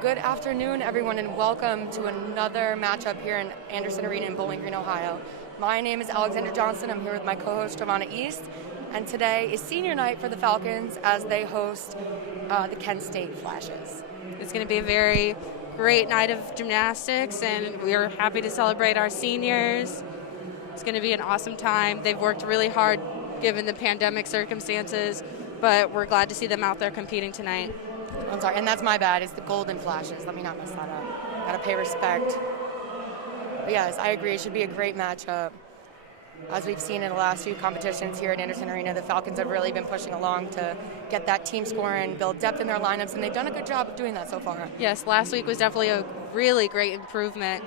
Good afternoon, everyone, and welcome to another matchup here in Anderson Arena in Bowling Green, Ohio. My name is Alexander Johnson. I'm here with my co-host, Giovanna East, and today is senior night for the Falcons as they host the Kent State Flashes. It's going to be a very great night of gymnastics, and we are happy to celebrate our seniors. It's going to be an awesome time. They've worked really hard given the pandemic circumstances, but we're glad to see them out there competing tonight. I'm sorry, and that's my bad. It's the Golden Flashes. Let me not mess that up. Gotta pay respect. But yes, I agree. It should be a great matchup. As we've seen in the last few competitions here at Anderson Arena, the Falcons have really been pushing along to get that team score and build depth in their lineups, and they've done a good job of doing that so far. Yes, last week was definitely a really great improvement.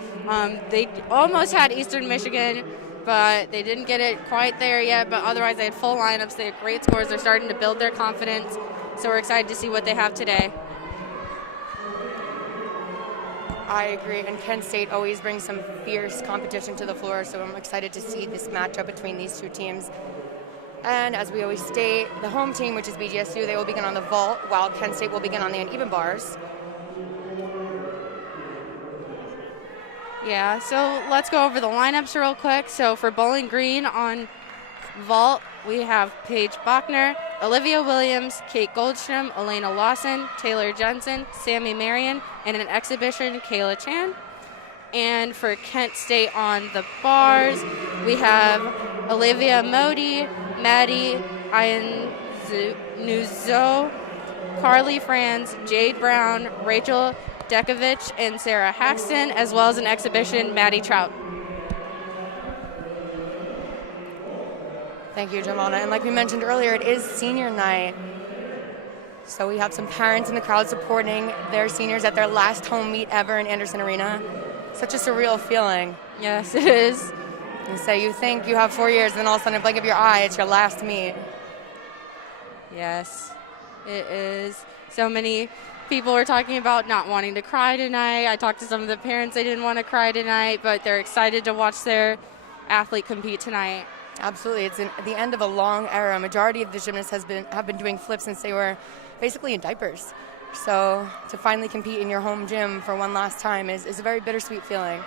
They almost had Eastern Michigan, but they didn't get it quite there yet. But otherwise, they had full lineups. They had great scores. They're starting to build their confidence. So we're excited to see what they have today. I agree, and Kent State always brings some fierce competition to the floor, so I'm excited to see this matchup between these two teams. And as we always state, the home team, which is BGSU, they will begin on the vault, while Kent State will begin on the uneven bars. Yeah, so let's go over the lineups real quick. So for Bowling Green on vault, we have Paige Bachner, Olivia Williams, Kate Goldstrom, Elena Lawson, Taylor Jensen, Sammy Marion, and an exhibition, Kayla Chan. And for Kent State on the bars, we have Olivia Modi, Maddie Iannuzo, Carly Franz, Jade Brown, Rachel Dekovich, and Sarah Haxton, as well as an exhibition, Maddie Trout. Thank you, Giovanna. And like we mentioned earlier, it is senior night. So we have some parents in the crowd supporting their seniors at their last home meet ever in Anderson Arena. Such a surreal feeling. Yes, it is. And so you think you have 4 years, and then all of a sudden, in a blink of your eye, it's your last meet. Yes, it is. So many people were talking about not wanting to cry tonight. I talked to some of the parents, they didn't want to cry tonight, but they're excited to watch their athlete compete tonight. Absolutely. It's the end of a long era. A majority of the gymnasts have been doing flips since they were basically in diapers. So to finally compete in your home gym for one last time is a very bittersweet feeling.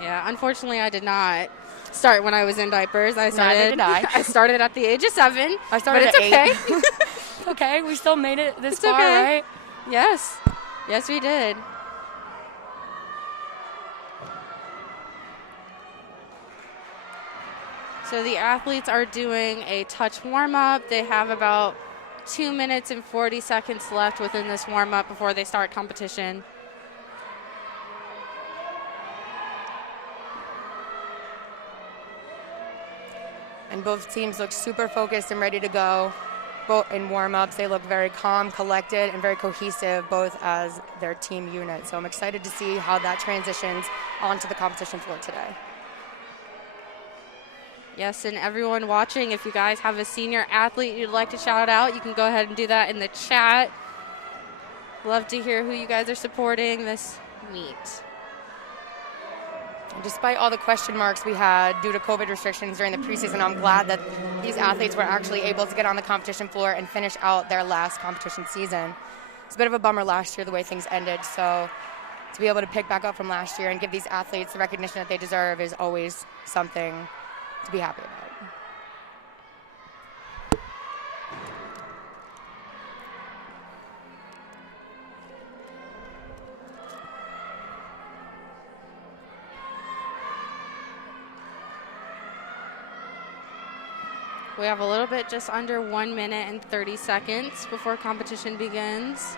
Yeah, unfortunately, I did not start when I was in diapers. Neither did I. I started at the age of 7. I started but at it's 8. Okay. Okay, we still made it this it's far, okay. right? Yes. Yes, we did. So the athletes are doing a touch warm-up. They have about 2 minutes and 40 seconds left within this warm-up before they start competition. And both teams look super focused and ready to go. Both in warm-ups, they look very calm, collected, and very cohesive, both as their team unit. So I'm excited to see how that transitions onto the competition floor today. Yes, and everyone watching, if you guys have a senior athlete you'd like to shout out, you can go ahead and do that in the chat. Love to hear who you guys are supporting this meet. Despite all the question marks we had due to COVID restrictions during the preseason, I'm glad that these athletes were actually able to get on the competition floor and finish out their last competition season. It's a bit of a bummer last year the way things ended, so to be able to pick back up from last year and give these athletes the recognition that they deserve is always something to be happy about. We have a little bit just under 1 minute and 30 seconds before competition begins.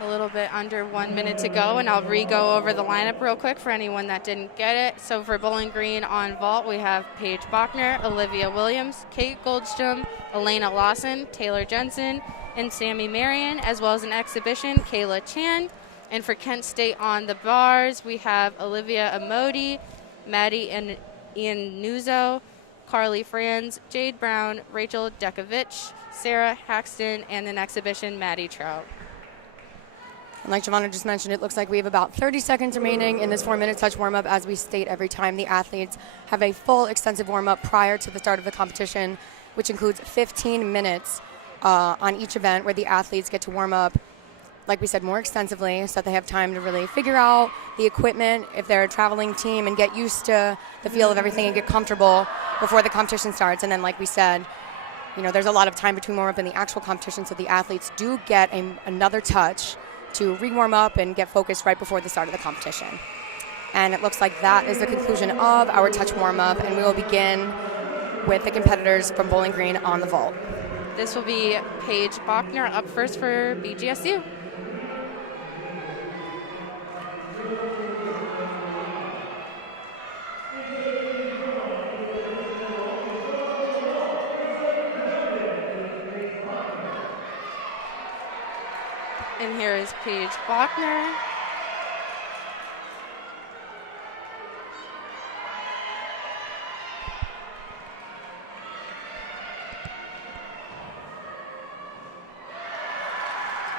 A little bit under 1 minute to go, and I'll re-go over the lineup real quick for anyone that didn't get it. So for Bowling Green on vault, we have Paige Bachner, Olivia Williams, Kate Goldstrom, Elena Lawson, Taylor Jensen, and Sammy Marion, as well as an exhibition, Kayla Chan. And for Kent State on the bars, we have Olivia Amodi, Maddie Iannuzo, Carly Franz, Jade Brown, Rachel Dekovich, Sarah Haxton, and in exhibition, Maddie Trout. And like Giovanna just mentioned, it looks like we have about 30 seconds remaining in this 4-minute touch warm-up. As we state every time, the athletes have a full extensive warm-up prior to the start of the competition, which includes 15 minutes on each event where the athletes get to warm up, like we said, more extensively so that they have time to really figure out the equipment if they're a traveling team and get used to the feel of everything and get comfortable before the competition starts. And then, like we said, there's a lot of time between warm-up and the actual competition, so the athletes do get another touch to re-warm up and get focused right before the start of the competition. And it looks like that is the conclusion of our touch warm-up, and we will begin with the competitors from Bowling Green on the vault. This will be Paige Bachner up first for BGSU. And here is Paige Bachner.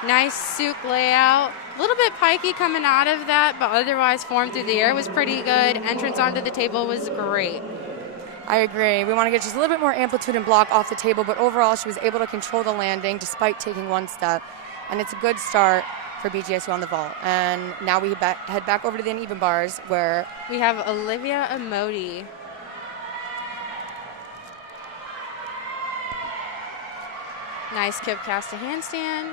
Nice Souk layout. A little bit pikey coming out of that, but otherwise form through the air was pretty good. Entrance onto the table was great. I agree. We want to get just a little bit more amplitude and block off the table, but overall she was able to control the landing despite taking one step. And it's a good start for BGSU on the vault. And now we head back over to the uneven bars where we have Olivia Amodi. Nice kip cast to handstand.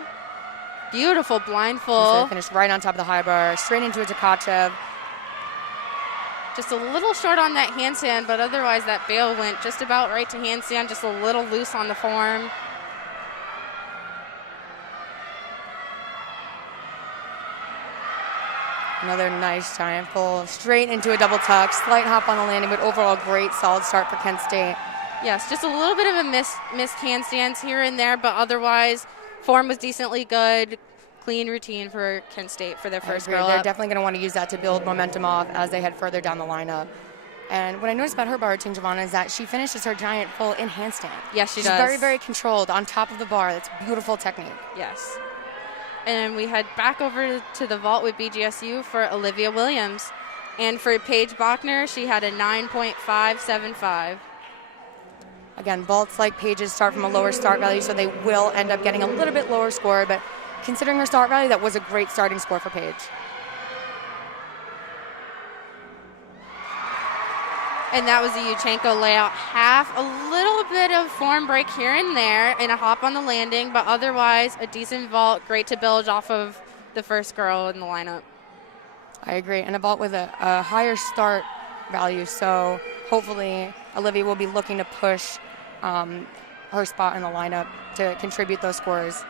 Beautiful blindfold. Finished right on top of the high bar, straight into a Tkachev. Just a little short on that handstand, but otherwise that bail went just about right to handstand, just a little loose on the form. Another nice giant pull, straight into a double tuck, slight hop on the landing, but overall great solid start for Kent State. Yes, just a little bit of a missed handstands here and there, but otherwise form was decently good. Clean routine for Kent State for their first girl They're up. definitely going to want to use that to build momentum off as they head further down the lineup. And what I noticed about her bar routine, Giovanna, is that she finishes her giant full in handstand. Yes, She's does. very, very controlled on top of the bar. That's beautiful technique. Yes. And we head back over to the vault with BGSU for Olivia Williams. And for Paige Bachner, she had a 9.575. Again, vaults like Paige's start from a lower start value, so they will end up getting a little bit lower score, but considering her start value, that was a great starting score for Paige. And that was the Yuchenko layout half. A little bit of form break here and there and a hop on the landing, but otherwise a decent vault, great to build off of the first girl in the lineup. I agree, and a vault with a higher start value, so hopefully Olivia will be looking to push her spot in the lineup to contribute those scores.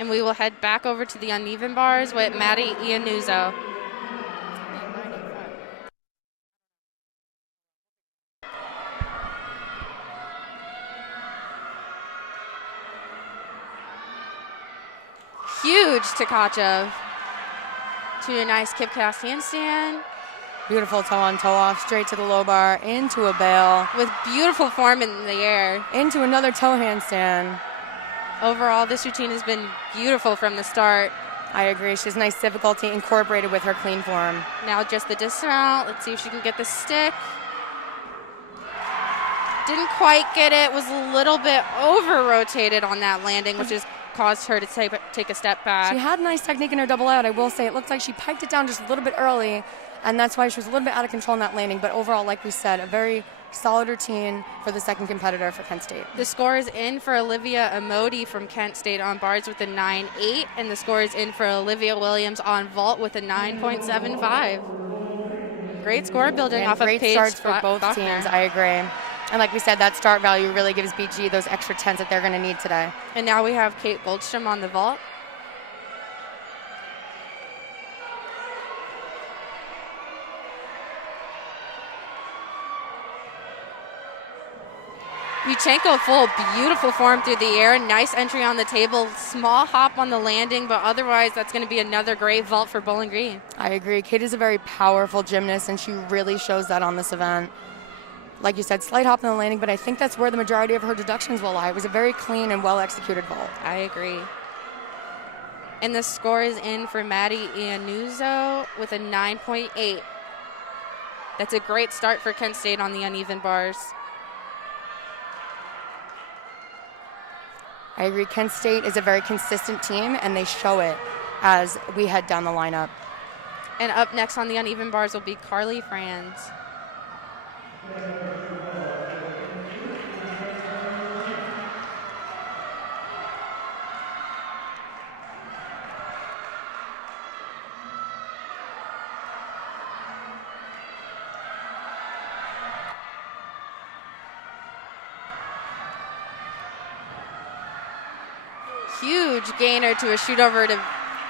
And we will head back over to the uneven bars with Maddie Iannuzzo. Huge Tkachev to a nice kip cast handstand. Beautiful toe on toe off, straight to the low bar, into a bail. With beautiful form in the air. Into another toe handstand. Overall, this routine has been beautiful from the start. I agree. She has nice difficulty incorporated with her clean form. Now just the dismount. Let's see if she can get the stick. Didn't quite get it. Was a little bit over-rotated on that landing, which has caused her to take a step back. She had nice technique in her double out. I will say it looked like she piked it down just a little bit early, and that's why she was a little bit out of control in that landing. But overall, like we said, a very solid routine for the second competitor for Kent State. The score is in for Olivia Amodi from Kent State on bars with a 9.8, and the score is in for Olivia Williams on vault with a 9.75. Great score building And off of great Paige starts for both Bachner. teams. I agree. And like we said, that start value really gives BG those extra 10s that they're going to need today. And now we have Kate Goldstrom on the vault. Yuchenko full, beautiful form through the air. Nice entry on the table. Small hop on the landing, but otherwise that's going to be another great vault for Bowling Green. I agree. Kate is a very powerful gymnast, and she really shows that on this event. Like you said, slight hop on the landing, but I think that's where the majority of her deductions will lie. It was a very clean and well-executed vault. I agree. And the score is in for Maddie Iannuzzo with a 9.8. That's a great start for Kent State on the uneven bars. I agree. Kent State is a very consistent team, and they show it as we head down the lineup. And up next on the uneven bars will be Carly Franz. Huge gainer to a shoot over to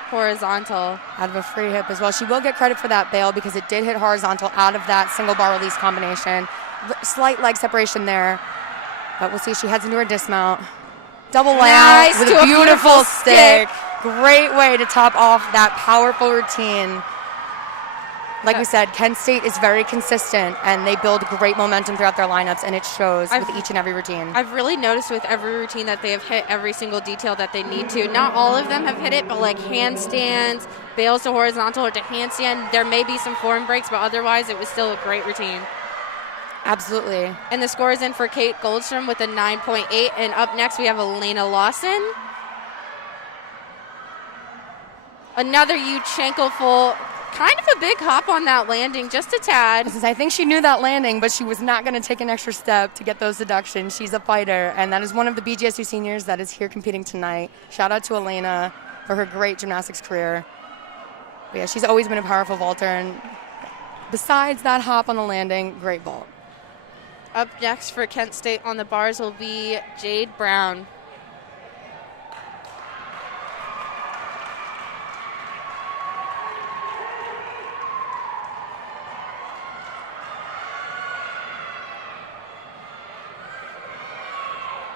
horizontal. Out of a free hip as well. She will get credit for that bail because it did hit horizontal out of that single bar release combination. Slight leg separation there, but we'll see. She heads into her dismount. Double layout with a beautiful stick. Great way to top off that powerful routine. Like we said, Kent State is very consistent, and they build great momentum throughout their lineups, and it shows with each and every routine. I've really noticed with every routine that they have hit every single detail that they need to. Not all of them have hit it, but like handstands, bails to horizontal or to handstand, there may be some form breaks, but otherwise it was still a great routine. Absolutely. And the score is in for Kate Goldstrom with a 9.8, and up next we have Elena Lawson. Another Yuchenko full. Kind of a big hop on that landing, just a tad. I think she knew that landing, but she was not going to take an extra step to get those deductions. She's a fighter, and that is one of the BGSU seniors that is here competing tonight. Shout out to Elena for her great gymnastics career. But yeah, she's always been a powerful vaulter, and besides that hop on the landing, great vault. Up next for Kent State on the bars will be Jade Brown.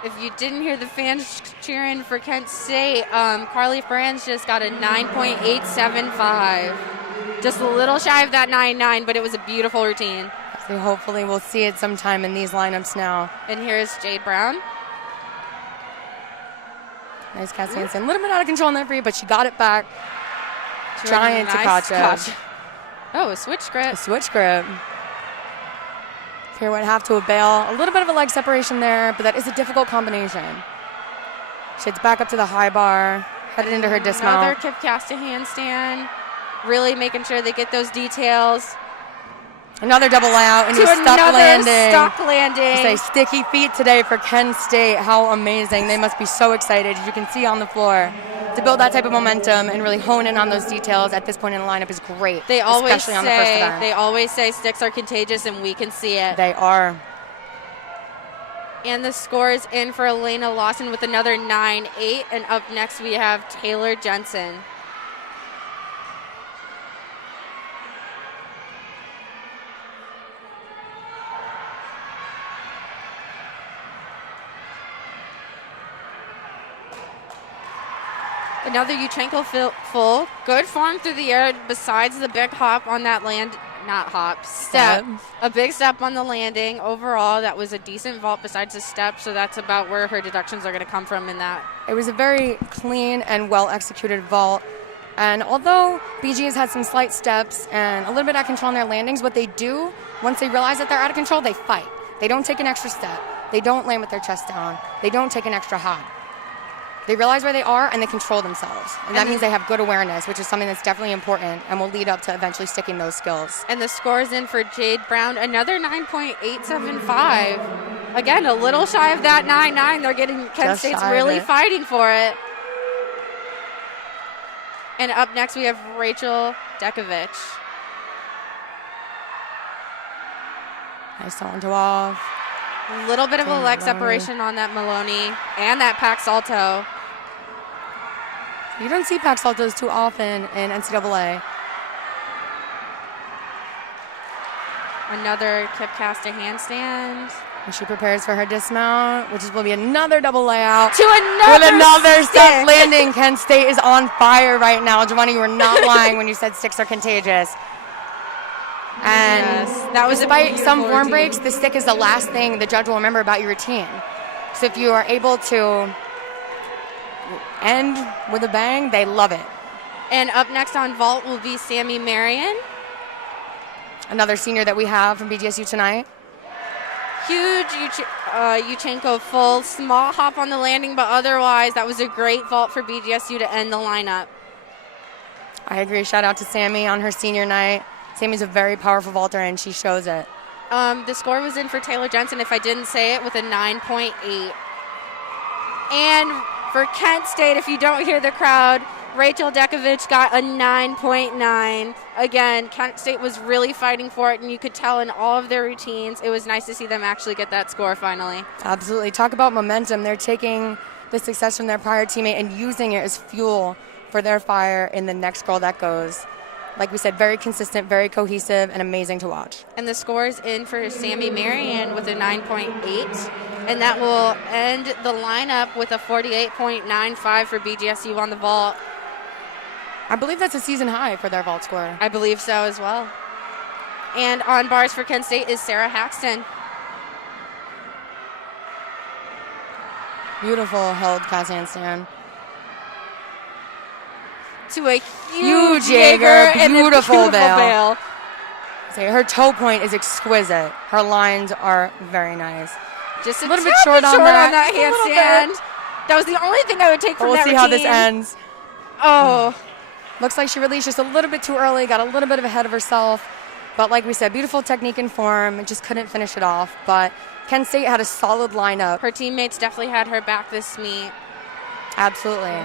If you didn't hear the fans cheering for Kent State, Carly Franz just got a 9.875. Just a little shy of that 9.9, but it was a beautiful routine. So hopefully we'll see it sometime in these lineups now. And here's Jade Brown. Nice cast handstand. A little bit out of control in that free, but she got it back. Giant Takacha. Oh, a switch grip. A switch grip. Pirouette half to a bail. A little bit of a leg separation there, but that is a difficult combination. She heads back up to the high bar, headed into her dismount. Another kip cast to handstand. Really making sure they get those details. Another double layout into a stuck landing. Stuck landing. Say sticky feet today for Kent State. How amazing. They must be so excited, as you can see on the floor. To build that type of momentum and really hone in on those details at this point in the lineup is great, especially on the first event. They always say sticks are contagious, and we can see it. They are. And the score is in for Elena Lawson with another 9.8. And up next we have Taylor Jensen. Another Yuchenko full. Good form through the air besides the big hop on that step. A big step on the landing. Overall, that was a decent vault besides the step, so that's about where her deductions are going to come from in that. It was a very clean and well-executed vault. And although BG has had some slight steps and a little bit out of control on their landings, what they do, once they realize that they're out of control, they fight. They don't take an extra step. They don't land with their chest down. They don't take an extra hop. They realize where they are, and they control themselves. And that means they have good awareness, which is something that's definitely important and will lead up to eventually sticking those skills. And the score is in for Jade Brown, another 9.875. Again, a little shy of that 9.9. They're getting, Kent State's really fighting for it. And up next, we have Rachel Dekovich. Nice on to off. A little bit of a leg separation on that Maloney and that Pac Salto. You don't see Pac Saltos too often in NCAA. Another kip cast to handstand. And she prepares for her dismount, which will be another double layout. To With another stick. stuck landing. Kent State is on fire right now. Giovanni, you were not lying when you said sticks are contagious. And yes, that was despite some form routine. breaks, the stick is the last thing the judge will remember about your routine. So if you are able to end with a bang, they love it. And up next on vault will be Sammy Marion. Another senior that we have from BGSU tonight. Huge Yuchenko full, small hop on the landing, but otherwise that was a great vault for BGSU to end the lineup. I agree. Shout out to Sammy on her senior night. Sammy's a very powerful vaulter, and she shows it. The score was in for Taylor Jensen, if I didn't say it, with a 9.8. And for Kent State, if you don't hear the crowd, Rachel Dekovich got a 9.9. Again, Kent State was really fighting for it, and you could tell in all of their routines. It was nice to see them actually get that score finally. Absolutely. Talk about momentum. They're taking the success from their prior teammate and using it as fuel for their fire in the next girl that goes. Like we said, very consistent, very cohesive, and amazing to watch. And the score is in for Sammy Marion with a 9.8. And that will end the lineup with a 48.95 for BGSU on the vault. I believe that's a season high for their vault score. I believe so as well. And on bars for Kent State is Sarah Haxton. Beautiful held cast handstand. To a huge Jaeger and a beautiful bail. Say her toe point is exquisite. Her lines are very nice. Just a little bit short on that handstand. That was the only thing I would take from we'll that see routine. how this ends. Oh. Looks like she released just a little bit too early, got a little bit ahead of herself. But like we said, beautiful technique and form, and just couldn't finish it off. But Kent State had a solid lineup. Her teammates definitely had her back this meet. Absolutely.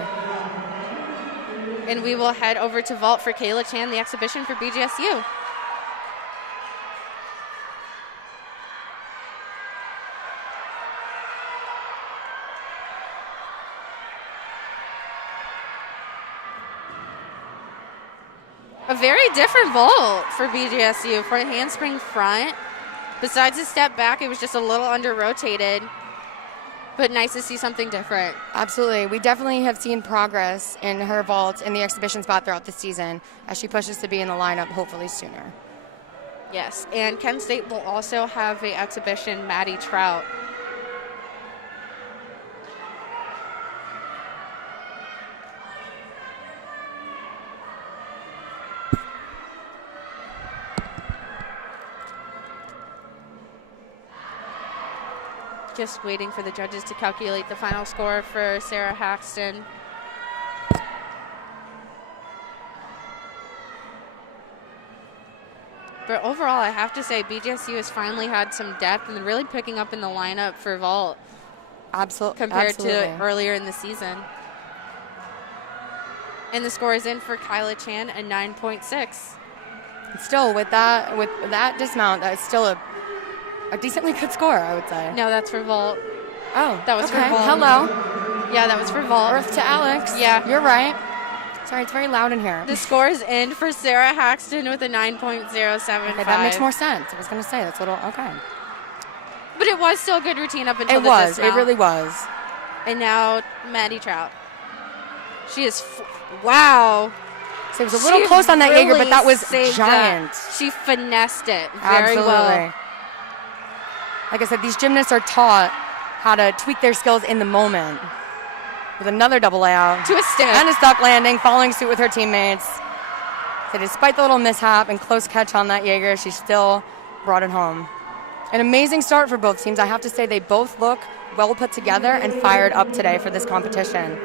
And we will head over to vault for Kayla Chan, the exhibition for BGSU. A very different vault for BGSU. For a handspring front, besides a step back, it was just a little under-rotated. But nice to see something different. Absolutely. We definitely have seen progress in her vault in the exhibition spot throughout the season as she pushes to be in the lineup hopefully sooner. Yes, and Kent State will also have a exhibition, Maddie Trout. Just waiting for the judges to calculate the final score for Sarah Haxton. But overall, I have to say, BGSU has finally had some depth and really picking up in the lineup for vault. Absolutely. Compared to earlier in the season. And the score is in for Kyla Chan, a 9.6. Still, with that dismount, that's still a decently good score, I would say. No, that's for vault. Oh, that was okay. for vault. Hello. Yeah, that was for vault. Earth to Alex. Yeah. You're right. Sorry, it's very loud in here. The score is in for Sarah Haxton with a 9.075. Okay, that makes more sense. I was going to say, that's a little, okay. But it was still a good routine up until the dismount. It really was. And now Maddie Trout. She is, wow. So it was a little close on that Jaeger, but that was giant. She finessed it very well. Like I said, these gymnasts are taught how to tweak their skills in the moment. With another double layout. To a stick. And a stuck landing, following suit with her teammates. So despite the little mishap and close catch on that Jaeger, she still brought it home. An amazing start for both teams. I have to say they both look well put together and fired up today for this competition.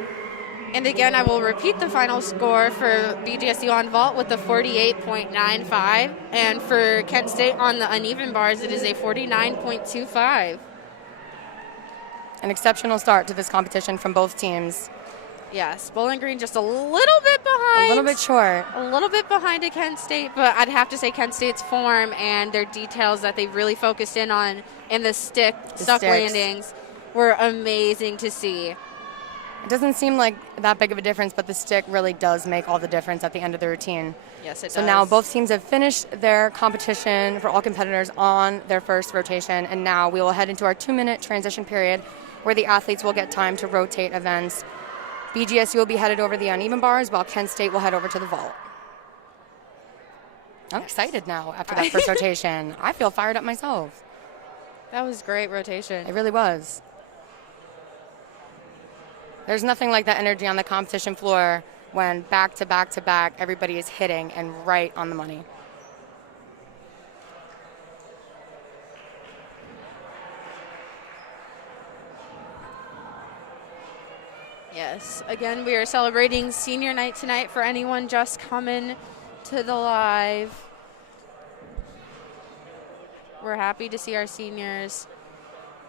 And again, I will repeat the final score for BGSU on vault with a 48.95. And for Kent State on the uneven bars, it is a 49.25. An exceptional start to this competition from both teams. Yes, Bowling Green just a little bit behind. A little bit short. A little bit behind at Kent State, but I'd have to say Kent State's form and their details that they really focused in on and the stuck landings were amazing to see. It doesn't seem like that big of a difference, but the stick really does make all the difference at the end of the routine. Yes, it does. So now both teams have finished their competition for all competitors on their first rotation, and now we will head into our 2-minute transition period where the athletes will get time to rotate events. BGSU will be headed over the uneven bars, while Kent State will head over to the vault. I'm excited now after that first rotation. I feel fired up myself. That was great rotation. It really was. There's nothing like that energy on the competition floor when back to back to back, everybody is hitting and right on the money. Yes. Again, we are celebrating senior night tonight for anyone just coming to the live. We're happy to see our seniors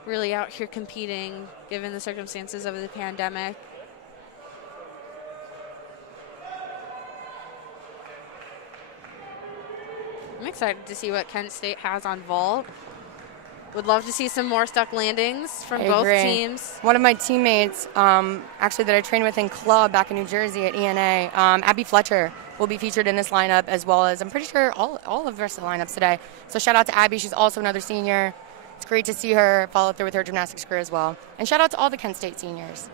really out here competing, given the circumstances of the pandemic. I'm excited to see what Kent State has on vault. Would love to see some more stuck landings from both teams. One of my teammates, actually that I trained with in club back in New Jersey at ENA, Abby Fletcher, will be featured in this lineup, as well as I'm pretty sure all of the rest of the lineups today. So shout out to Abby. She's also another senior. It's great to see her follow through with her gymnastics career as well. And shout out to all the Kent State seniors.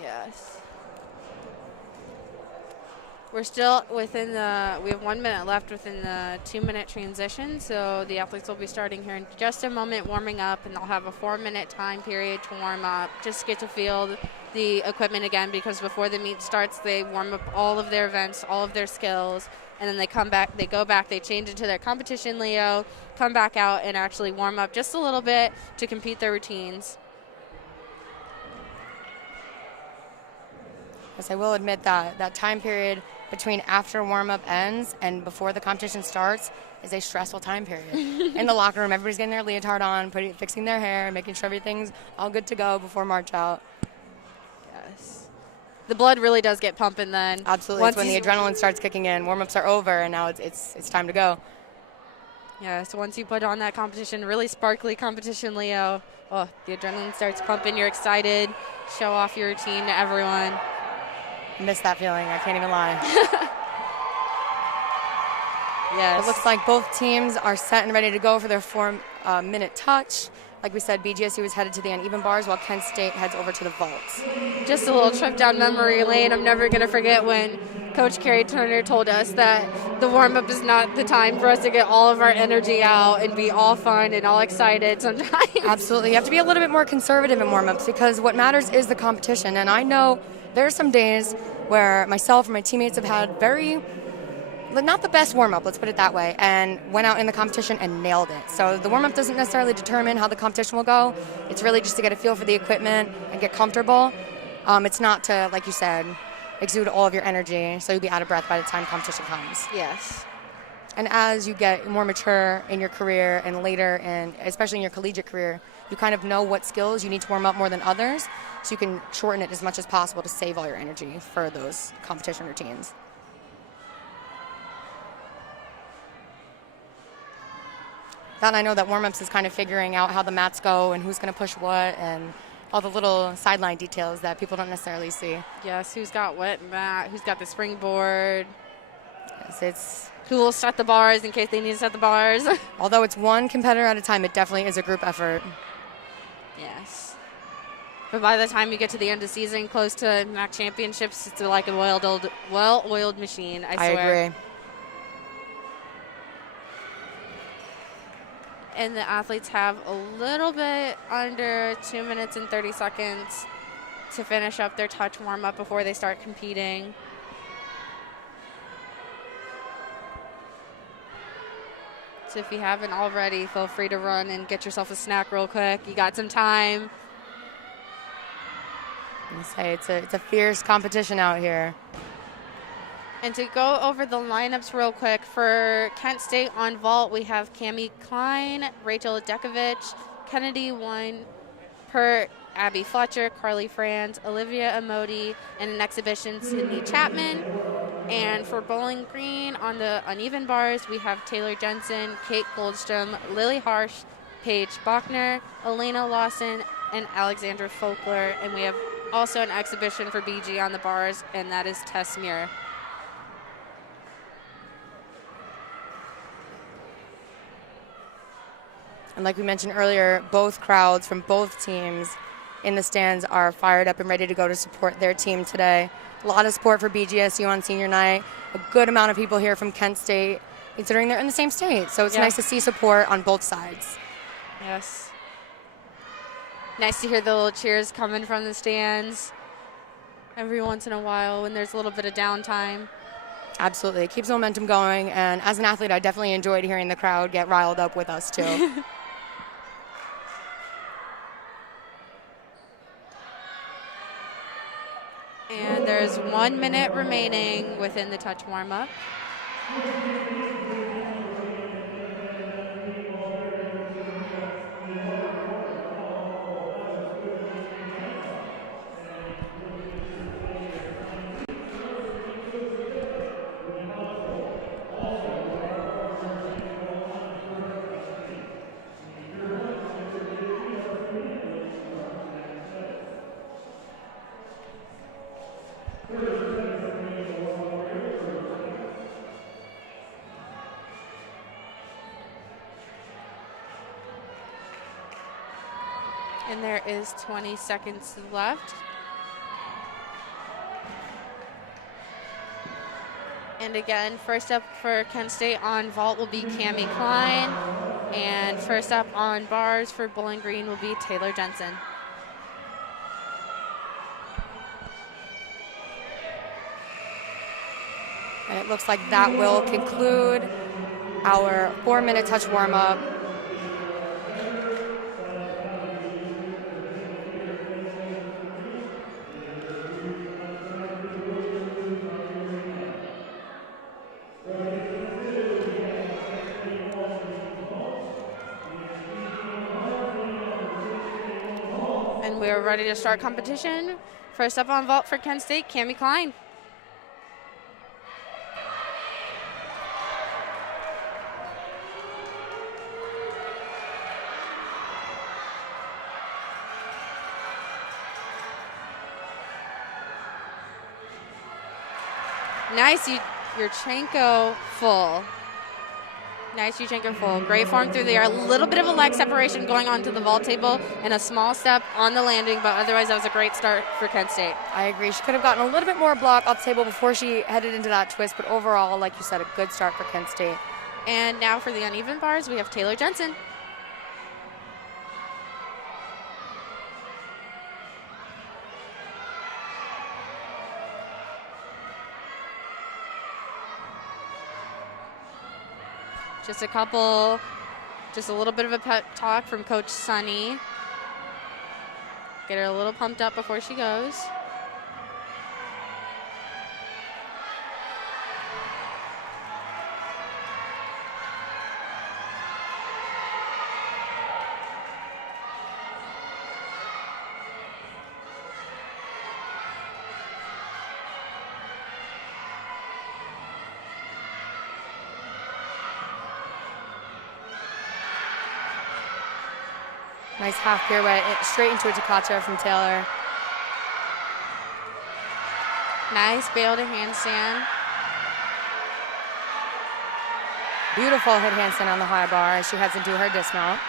Yes. We're still within we have 1 minute left within the 2-minute transition, so the athletes will be starting here in just a moment, warming up, and they'll have a 4-minute time period to warm up, just get to feel the equipment again, because before the meet starts, they warm up all of their events, all of their skills, and then they come back, they go back, they change into their competition Leo, come back out and actually warm up just a little bit to compete their routines. Yes, I will admit that time period between after warm-up ends and before the competition starts is a stressful time period. In the locker room, everybody's getting their leotard on, fixing their hair, making sure everything's all good to go before march out. Yes. The blood really does get pumping then. Absolutely. It's when the adrenaline starts kicking in. Warm-ups are over, and now it's time to go. Yeah, so once you put on that competition, really sparkly competition, Leo, oh, the adrenaline starts pumping. You're excited. Show off your routine to everyone. I miss that feeling. I can't even lie. Yes. It looks like both teams are set and ready to go for their 4-minute touch. Like we said, BGSU is headed to the uneven bars while Kent State heads over to the vaults. Just a little trip down memory lane. I'm never going to forget when Coach Carrie Turner told us that the warm-up is not the time for us to get all of our energy out and be all fun and all excited sometimes. Absolutely. You have to be a little bit more conservative in warm-ups because what matters is the competition. And I know there are some days where myself and my teammates have had not the best warm-up, let's put it that way, and went out in the competition and nailed it. So the warm-up doesn't necessarily determine how the competition will go. It's really just to get a feel for the equipment and get comfortable. It's not to, like you said, exude all of your energy so you'll be out of breath by the time competition comes. Yes. And as you get more mature in your career and later, and especially in your collegiate career, you kind of know what skills you need to warm up more than others, so you can shorten it as much as possible to save all your energy for those competition routines. That I know that warm-ups is kind of figuring out how the mats go and who's going to push what and all the little sideline details that people don't necessarily see. Yes, who's got what mat, who's got the springboard. Yes, it's who will set the bars in case they need to set the bars. Although it's one competitor at a time, it definitely is a group effort. Yes. But by the time you get to the end of the season, close to MAC championships, it's like a well-oiled machine, I swear. I agree. And the athletes have a little bit under 2 minutes and 30 seconds to finish up their touch warm-up before they start competing. So if you haven't already, feel free to run and get yourself a snack real quick. You got some time. I say it's a fierce competition out here. And to go over the lineups real quick, for Kent State on vault, we have Cami Klein, Rachel Dekovich, Kennedy Pert, Abby Fletcher, Carly Franz, Olivia Amodi, and an exhibition, Sydney Chapman. And for Bowling Green on the uneven bars, we have Taylor Jensen, Kate Goldstrom, Lily Harsh, Paige Bachner, Elena Lawson, and Alexandra Folkler. And we have also an exhibition for BG on the bars, and that is Tess Muir. And like we mentioned earlier, both crowds from both teams in the stands are fired up and ready to go to support their team today. A lot of support for BGSU on senior night. A good amount of people here from Kent State, considering they're in the same state. So it's nice to see support on both sides. Yes. Nice to hear the little cheers coming from the stands every once in a while when there's a little bit of downtime. Absolutely. It keeps the momentum going. And as an athlete, I definitely enjoyed hearing the crowd get riled up with us, too. And there's 1 minute remaining within the touch warm-up. And there is 20 seconds left. And again, first up for Kent State on vault will be Cammie Klein. And first up on bars for Bowling Green will be Taylor Jensen. And it looks like that will conclude our 4-minute touch warm-up. And we're ready to start competition. First up on vault for Kent State, Cammie Klein. Nice, Yurchenko full. Nice Yurchenko full. Great form through the air. A little bit of a leg separation going on to the vault table and a small step on the landing, but otherwise that was a great start for Kent State. I agree. She could have gotten a little bit more block off the table before she headed into that twist, but overall, like you said, a good start for Kent State. And now for the uneven bars, we have Taylor Jensen. Just a little bit of a pep talk from Coach Sunny. Get her a little pumped up before she goes. Nice half pirouette straight into a Takata from Taylor. Nice bail to handstand. Beautiful hit handstand on the high bar as she heads into her dismount.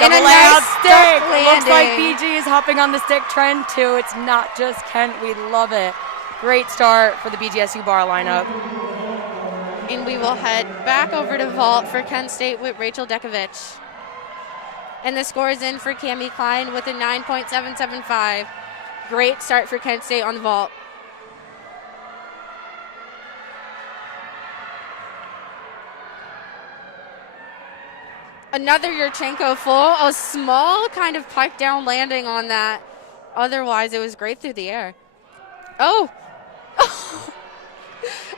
And Double a nice stick. landing. Looks like BG is hopping on the stick trend too. It's not just Kent. We love it. Great start for the BGSU bar lineup. And we will head back over to vault for Kent State with Rachel Dekovich. And the score is in for Cammie Klein with a 9.775. Great start for Kent State on the vault. Another Yurchenko full, a small kind of pike down landing on that. Otherwise, it was great through the air. Oh!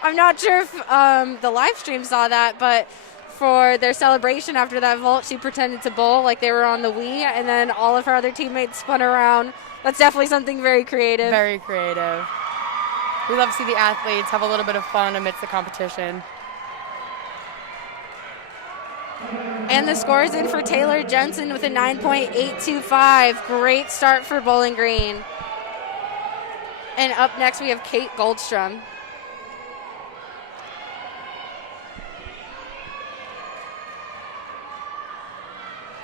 I'm not sure if the live stream saw that, but for their celebration after that vault, she pretended to bowl like they were on the Wii, and then all of her other teammates spun around. That's definitely something very creative. Very creative. We love to see the athletes have a little bit of fun amidst the competition. And the score is in for Taylor Jensen with a 9.825. Great start for Bowling Green. And up next we have Kate Goldstrom.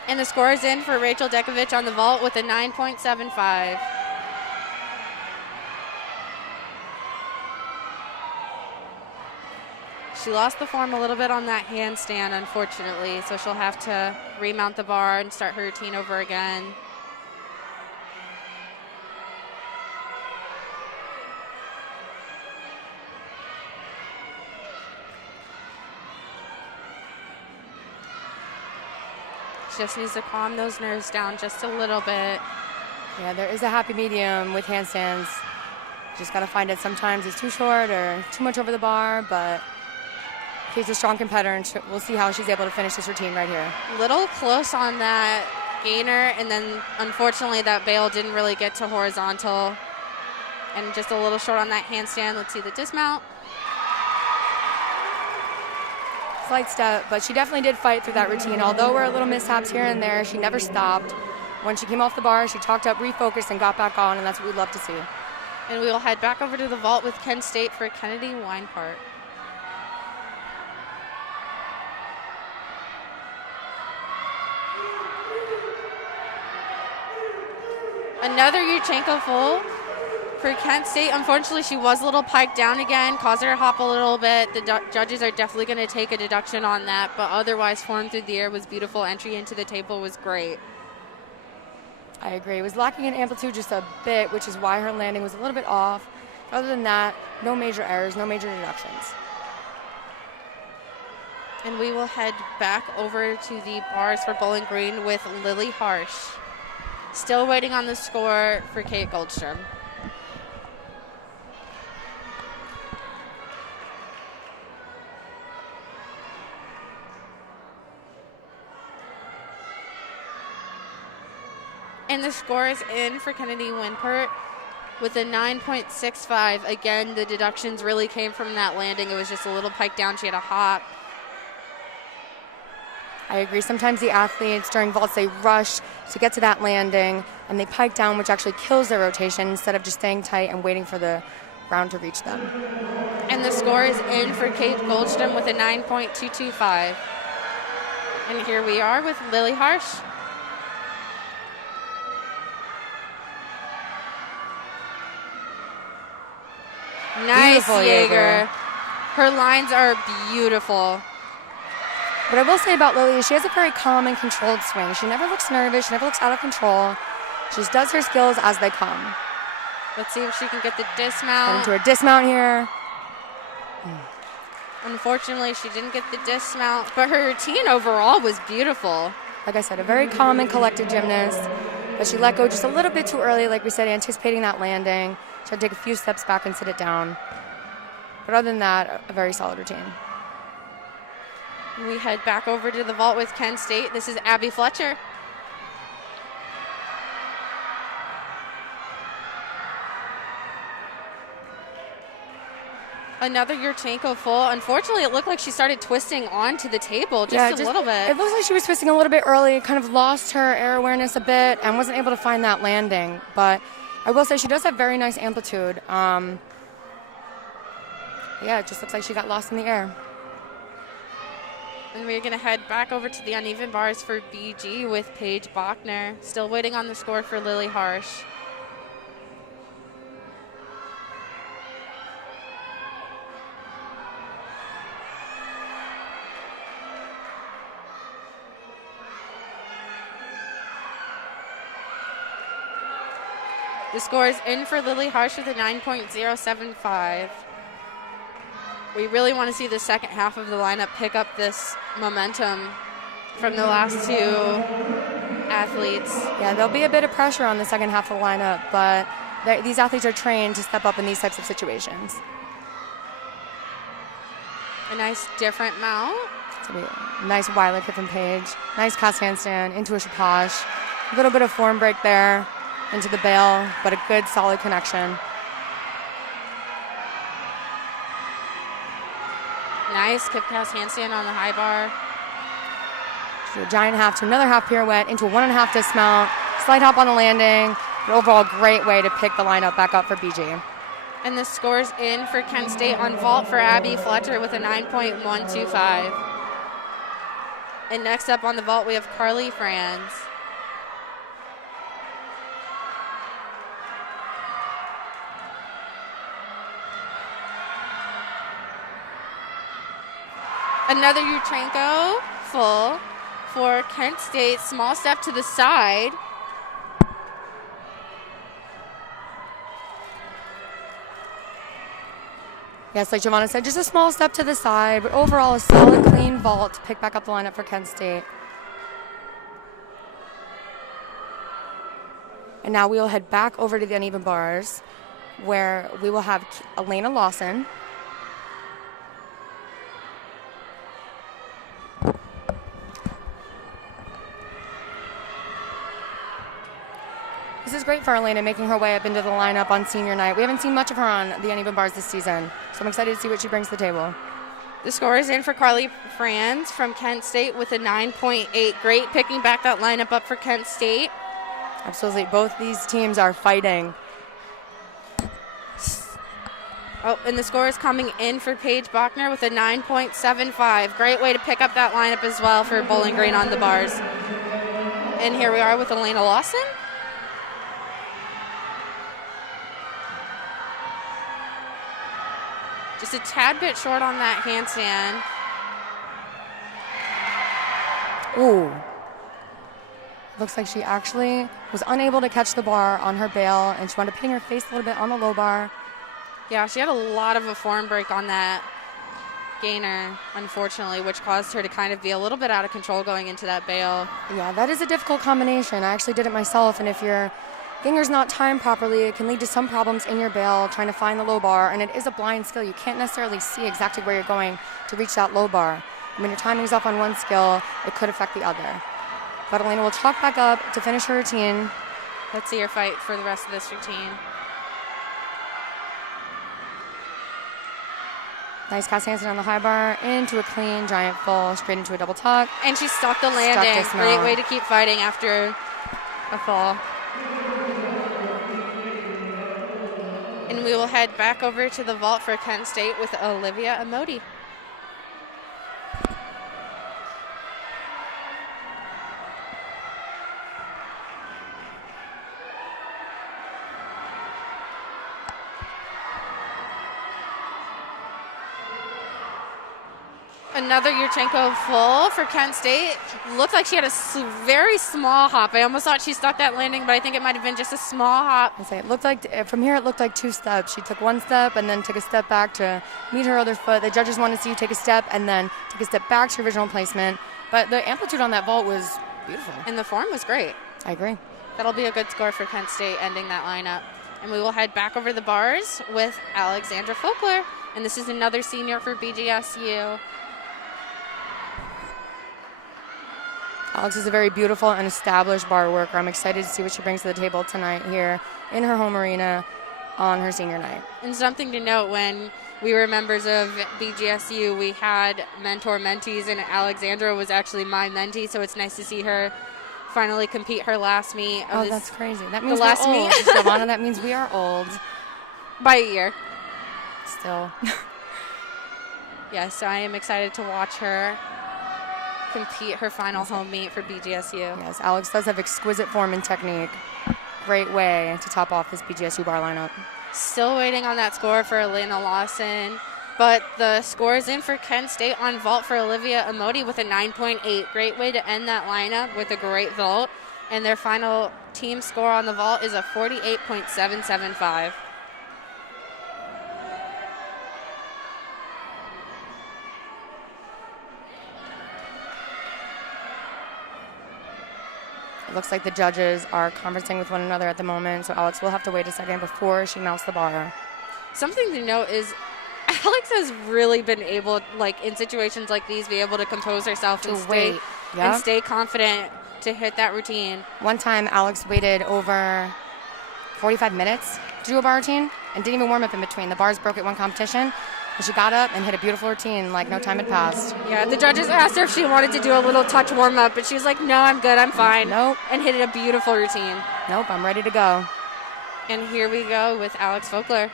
And the score is in for Rachel Dekovich on the vault with a 9.75. She lost the form a little bit on that handstand, unfortunately, so she'll have to remount the bar and start her routine over again. She just needs to calm those nerves down just a little bit. Yeah, there is a happy medium with handstands. Just got to find it. Sometimes it's too short or too much over the bar, but Kate's a strong competitor, and we'll see how she's able to finish this routine right here. Little close on that gainer, and then unfortunately that bail didn't really get to horizontal, and just a little short on that handstand. Let's see the dismount. Slight step, but she definitely did fight through that routine. Although there were little mishaps here and there, she never stopped. When she came off the bar, she talked up, refocused, and got back on, and that's what we'd love to see. And we will head back over to the vault with Kent State for Kennedy Weinpart. Another Yurchenko full for Kent State. Unfortunately, she was a little piked down again, caused her to hop a little bit. The judges are definitely going to take a deduction on that, but otherwise form through the air was beautiful. Entry into the table was great. I agree. It was lacking in amplitude just a bit, which is why her landing was a little bit off. Other than that, no major errors, no major deductions. And we will head back over to the bars for Bowling Green with Lily Harsh. Still waiting on the score for Kate Goldstrom. And the score is in for Kennedy Weinpart with a 9.65. Again, the deductions really came from that landing. It was just a little pike down. She had a hop. I agree. Sometimes the athletes during vaults, they rush to get to that landing, and they pike down, which actually kills their rotation instead of just staying tight and waiting for the ground to reach them. And the score is in for Kate Goldstrom with a 9.225. And here we are with Lily Harsh. Nice, Beautiful, Jaeger. Her lines are beautiful. What I will say about Lily is she has a very calm and controlled swing. She never looks nervous. She never looks out of control. She just does her skills as they come. Let's see if she can get the dismount. Heading to her dismount here. Unfortunately, she didn't get the dismount, but her routine overall was beautiful. Like I said, a very calm and collected gymnast, but she let go just a little bit too early, like we said, anticipating that landing. She had to take a few steps back and sit it down. But other than that, a very solid routine. We head back over to the vault with Kent State. This is Abby Fletcher. Another Yurchenko full. Unfortunately, it looked like she started twisting onto the table just a little bit. It looks like she was twisting a little bit early, kind of lost her air awareness a bit, and wasn't able to find that landing. But I will say she does have very nice amplitude. Yeah, it just looks like she got lost in the air. And we're going to head back over to the uneven bars for BG with Paige Bachner. Still waiting on the score for Lily Harsh. The score is in for Lily Harsh with a 9.075. We really want to see the second half of the lineup pick up this momentum from the last two athletes. Yeah, there'll be a bit of pressure on the second half of the lineup, but these athletes are trained to step up in these types of situations. A nice different mount. Nice Weiler kick from Paige. Nice cast handstand into a chapash. A little bit of form break there into the bail, but a good solid connection. Nice kick cast handstand on the high bar. A giant half to another half pirouette into a 1.5 dismount. Slide hop on the landing. An overall great way to pick the lineup back up for BG. And the score's in for Kent State on vault for Abby Fletcher with a 9.125. And next up on the vault, we have Carly Franz. Another Yurchenko full for Kent State. Small step to the side. Yes, like Giovanna said, just a small step to the side, but overall a solid, clean vault to pick back up the lineup for Kent State. And now we will head back over to the uneven bars, where we will have Elena Lawson. This is great for Elena, making her way up into the lineup on senior night. We haven't seen much of her on the uneven bars this season, so I'm excited to see what she brings to the table. The score is in for Carly Franz from Kent State with a 9.8. Great picking back that lineup up for Kent State. Absolutely. Both these teams are fighting. Oh, and the score is coming in for Paige Bachner with a 9.75. Great way to pick up that lineup as well for Bowling Green on the bars. And here we are with Elena Lawson. Just a tad bit short on that handstand. Ooh. Looks like she actually was unable to catch the bar on her bail, and she wound up hitting her face a little bit on the low bar. Yeah, she had a lot of a form break on that gainer, unfortunately, which caused her to kind of be a little bit out of control going into that bail. Yeah, that is a difficult combination. I actually did it myself, and if your ginger's not timed properly, it can lead to some problems in your bail trying to find the low bar, and it is a blind skill. You can't necessarily see exactly where you're going to reach that low bar. When your timing's off on one skill, it could affect the other. But Elena will chalk back up to finish her routine. Let's see her fight for the rest of this routine. Nice cast handstand on the high bar, into a clean giant full, straight into a double tuck. And she stuck the landing. Stuck Great way to keep fighting after a fall. And we will head back over to the vault for Kent State with Olivia Amodi. Another Yurchenko full for Kent State. Looked like she had a very small hop. I almost thought she stuck that landing, but I think it might have been just a small hop. It looked like, from here it looked like 2 steps. She took 1 step and then took a step back to meet her other foot. The judges wanted to see you take a step and then take a step back to your original placement. But the amplitude on that vault was beautiful. And the form was great. I agree. That'll be a good score for Kent State ending that lineup. And we will head back over the bars with Alexandra Folkler. And this is another senior for BGSU. Alex is a very beautiful and established bar worker. I'm excited to see what she brings to the table tonight here in her home arena on her senior night. And something to note, when we were members of BGSU, we had mentor-mentees, and Alexandra was actually my mentee, so it's nice to see her finally compete her last meet. Oh, that's crazy. That means the last we're old. meet. Giovanna, that means we are old. By a year. Still. Yes, I am excited to watch her compete her final home meet for BGSU. Yes, Alex does have exquisite form and technique. Great way to top off this BGSU bar lineup. Still waiting on that score for Elena Lawson, but the score is in for Kent State on vault for Olivia Amodi with a 9.8. Great way to end that lineup with a great vault, and their final team score on the vault is a 48.775. It looks like the judges are conversing with one another at the moment, so Alex will have to wait a second before she mounts the bar. Something to note is Alex has really been able, like in situations like these, be able to compose herself and stay confident to hit that routine. One time, Alex waited over 45 minutes to do a bar routine and didn't even warm up in between. The bars broke at one competition, and she got up and hit a beautiful routine like no time had passed. Yeah, the judges asked her if she wanted to do a little touch warm up, but she was like, no, I'm good, I'm fine. Nope. And hit a beautiful routine. Nope, I'm ready to go. And here we go with Alex Folkler.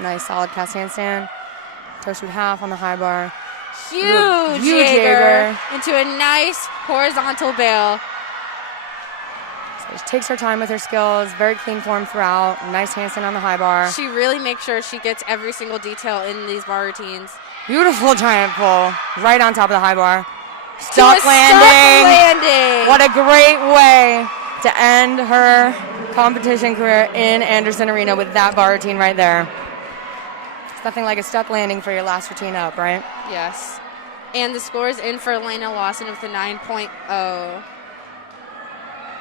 Nice, solid cast handstand. Toe shoot half on the high bar. Huge Jaeger into a nice horizontal bail. So she takes her time with her skills. Very clean form throughout. Nice handstand on the high bar. She really makes sure she gets every single detail in these bar routines. Beautiful giant pull right on top of the high bar. Stuck landing. What a great way to end her competition career in Anderson Arena with that bar routine right there. It's nothing like a stuck landing for your last routine up, right? Yes. And the score is in for Elena Lawson with a 9.0.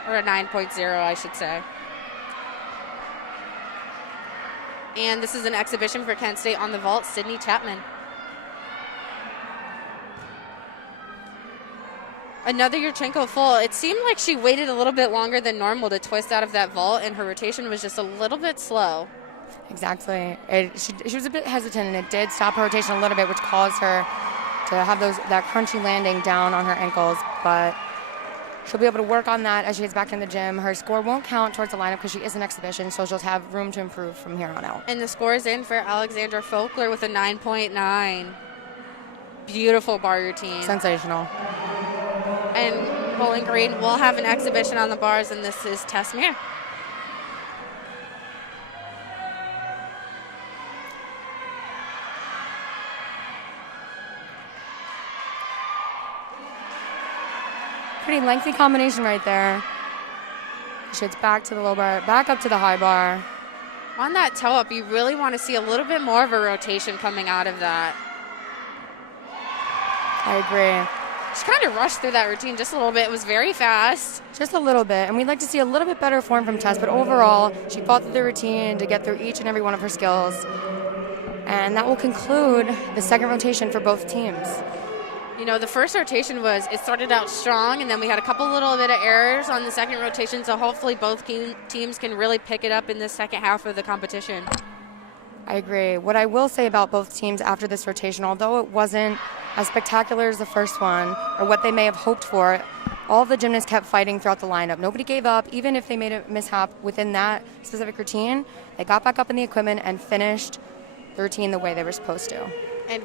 Or a 9.0, I should say. And this is an exhibition for Kent State on the vault, Sydney Chapman. Another Yurchenko full. It seemed like she waited a little bit longer than normal to twist out of that vault, and her rotation was just a little bit slow. Exactly. She was a bit hesitant, and it did stop her rotation a little bit, which caused her to have that crunchy landing down on her ankles. But she'll be able to work on that as she gets back in the gym. Her score won't count towards the lineup because she is an exhibition, so she'll have room to improve from here on out. And the score is in for Alexandra Folkler with a 9.9. Beautiful bar routine. Sensational. And Bowling Green will have an exhibition on the bars, and this is Tess Muir. Pretty lengthy combination right there. She gets back to the low bar, back up to the high bar. On that toe up, you really want to see a little bit more of a rotation coming out of that. I agree. She kind of rushed through that routine just a little bit. It was very fast. Just a little bit. And we'd like to see a little bit better form from Tess, but overall, she fought through the routine to get through each and every one of her skills. And that will conclude the second rotation for both teams. You know, the first rotation it started out strong, and then we had a couple little bit of errors on the second rotation, so hopefully both teams can really pick it up in the second half of the competition. I agree. What I will say about both teams after this rotation, although it wasn't as spectacular as the first one, or what they may have hoped for, all of the gymnasts kept fighting throughout the lineup. Nobody gave up, even if they made a mishap within that specific routine. They got back up in the equipment and finished the routine the way they were supposed to. And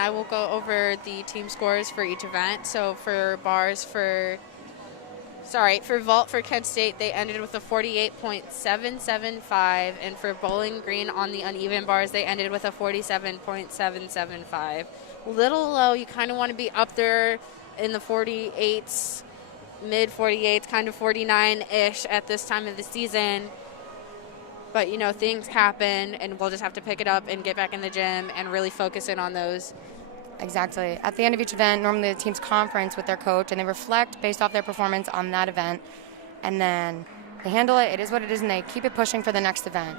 I will go over the team scores for each event. So for vault for Kent State, they ended with a 48.775, and for Bowling Green on the uneven bars, they ended with a 47.775. Little low. You kind of want to be up there in the 48s, mid 48s, kind of 49-ish at this time of the season. But, you know, things happen, and we'll just have to pick it up and get back in the gym and really focus in on those. Exactly. At the end of each event, normally the teams conference with their coach, and they reflect based off their performance on that event. And then they handle it. It is what it is, and they keep it pushing for the next event.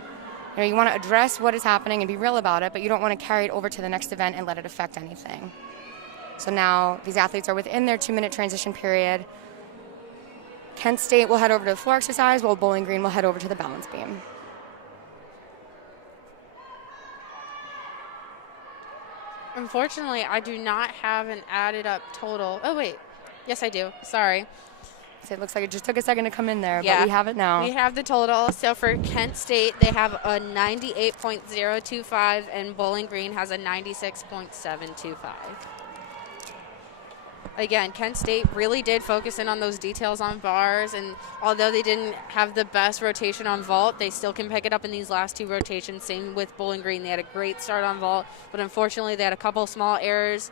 You know, you want to address what is happening and be real about it, but you don't want to carry it over to the next event and let it affect anything. So now these athletes are within their 2-minute transition period. Kent State will head over to the floor exercise, while Bowling Green will head over to the balance beam. Unfortunately, I do not have an added up total. Oh, wait. Yes, I do. Sorry. So it looks like it just took a second to come in there, yeah, but we have it now. We have the total. So for Kent State, they have a 98.025, and Bowling Green has a 96.725. Again, Kent State really did focus in on those details on bars, and although they didn't have the best rotation on vault, they still can pick it up in these last two rotations. Same with Bowling Green. They had a great start on vault, but unfortunately they had a couple small errors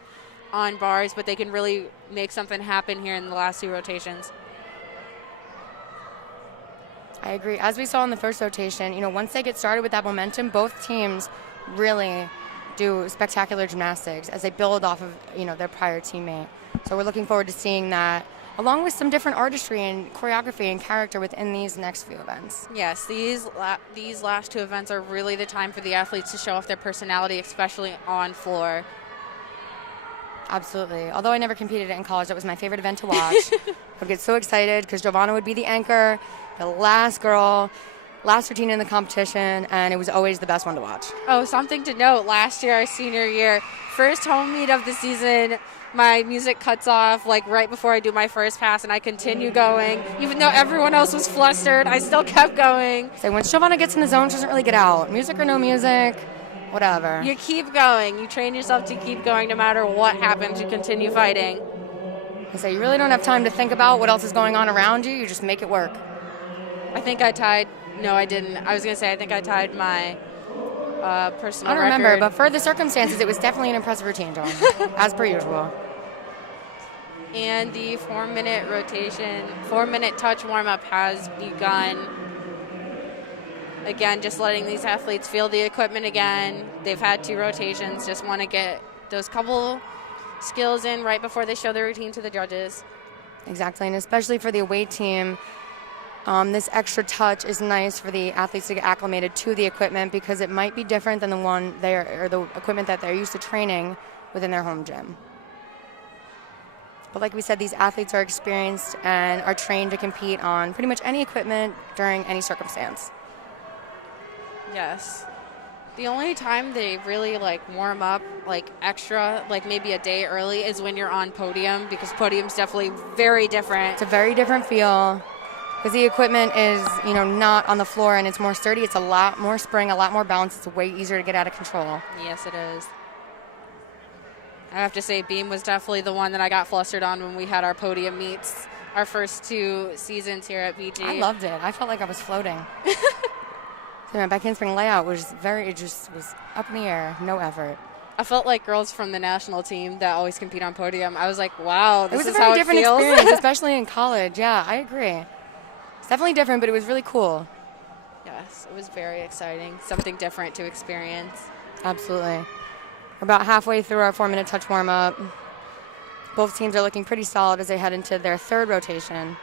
on bars, but they can really make something happen here in the last two rotations. I agree. As we saw in the first rotation, you know, once they get started with that momentum, both teams really do spectacular gymnastics as they build off of, you know, their prior teammate. So we're looking forward to seeing that along with some different artistry and choreography and character within these next few events. Yes, these last two events are really the time for the athletes to show off their personality, especially on floor. Absolutely. Although I never competed in college, that was my favorite event to watch. I would get so excited because Giovanna would be the anchor, the last girl, last routine in the competition, and it was always the best one to watch. Oh, something to note, last year, our senior year, first home meet of the season, my music cuts off like right before I do my first pass, and I continue going. Even though everyone else was flustered, I still kept going. So once Giovanna gets in the zone, she doesn't really get out. Music or no music, whatever. You keep going. You train yourself to keep going no matter what happens. You continue fighting. So you really don't have time to think about what else is going on around you. You just make it work. I think I tied. No, I didn't. I was going to say I think I tied my personal record. I don't remember, but for the circumstances, it was definitely an impressive routine, John, as per usual. And the 4-minute rotation, 4-minute touch warm-up has begun. Again, just letting these athletes feel the equipment again. They've had 2 rotations, just want to get those couple skills in right before they show their routine to the judges. Exactly, and especially for the away team, this extra touch is nice for the athletes to get acclimated to the equipment because it might be different than the equipment that they're used to training within their home gym. But like we said, these athletes are experienced and are trained to compete on pretty much any equipment during any circumstance. Yes. The only time they really warm up extra, maybe a day early, is when you're on podium, because podium's definitely very different. It's a very different feel because the equipment is, not on the floor and it's more sturdy. It's a lot more spring, a lot more balance. It's way easier to get out of control. Yes, it is. I have to say, beam was definitely the one that I got flustered on when we had our podium meets our first 2 seasons here at BG. I loved it. I felt like I was floating. So my back handspring layout was it just was up in the air, no effort. I felt like girls from the national team that always compete on podium. I was like, wow, this is It how it feels. was a very different experience, especially in college. Yeah, I agree. It's definitely different, but it was really cool. Yes, it was very exciting. Something different to experience. Absolutely. We're about halfway through our 4-minute touch warm-up. Both teams are looking pretty solid as they head into their 3rd rotation.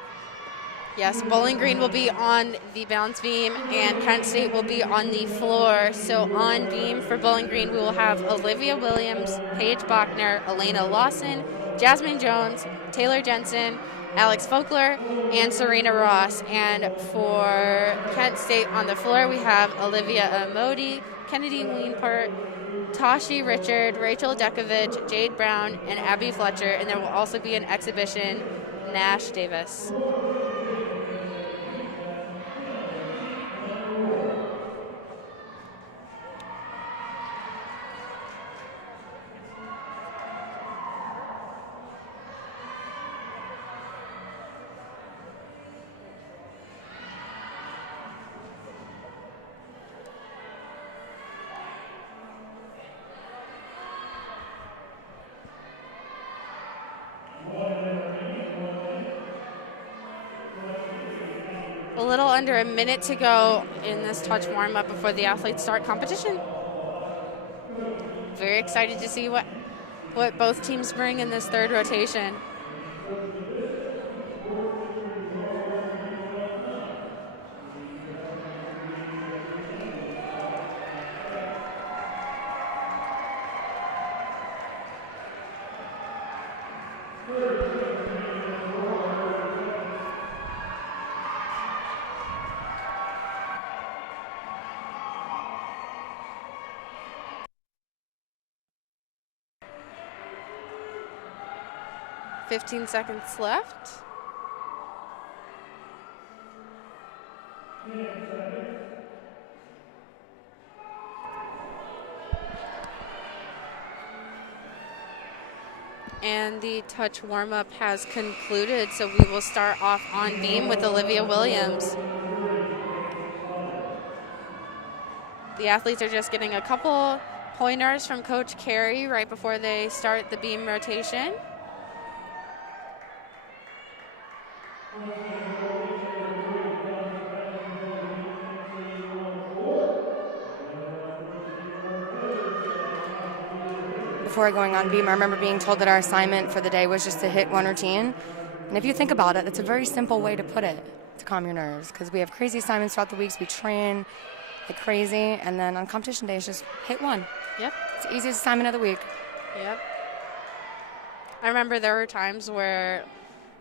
Yes, Bowling Green will be on the balance beam and Kent State will be on the floor. So on beam for Bowling Green, we will have Olivia Williams, Paige Bachner, Elena Lawson, Jasmine Jones, Taylor Jensen, Alex Folkler, and Serena Ross. And for Kent State on the floor, we have Olivia Amodi, Kennedy Wienpart, Tashi Richard, Rachel Dekovich, Jade Brown, and Abby Fletcher. And there will also be an exhibition, Nash Davis. A little under a minute to go in this touch warm-up before the athletes start competition. Very excited to see what both teams bring in this 3rd rotation. $15 seconds left. And the touch warm-up has concluded, so we will start off on beam with Olivia Williams. The athletes are just getting a couple pointers from Coach Carey right before they start the beam rotation. Before going on beam, I remember being told that our assignment for the day was just to hit 1 routine. And if you think about it, it's a very simple way to put it to calm your nerves, because we have crazy assignments throughout the weeks. We train like crazy, and then on competition days, just hit one. Yep. It's the easiest assignment of the week. Yep. I remember there were times where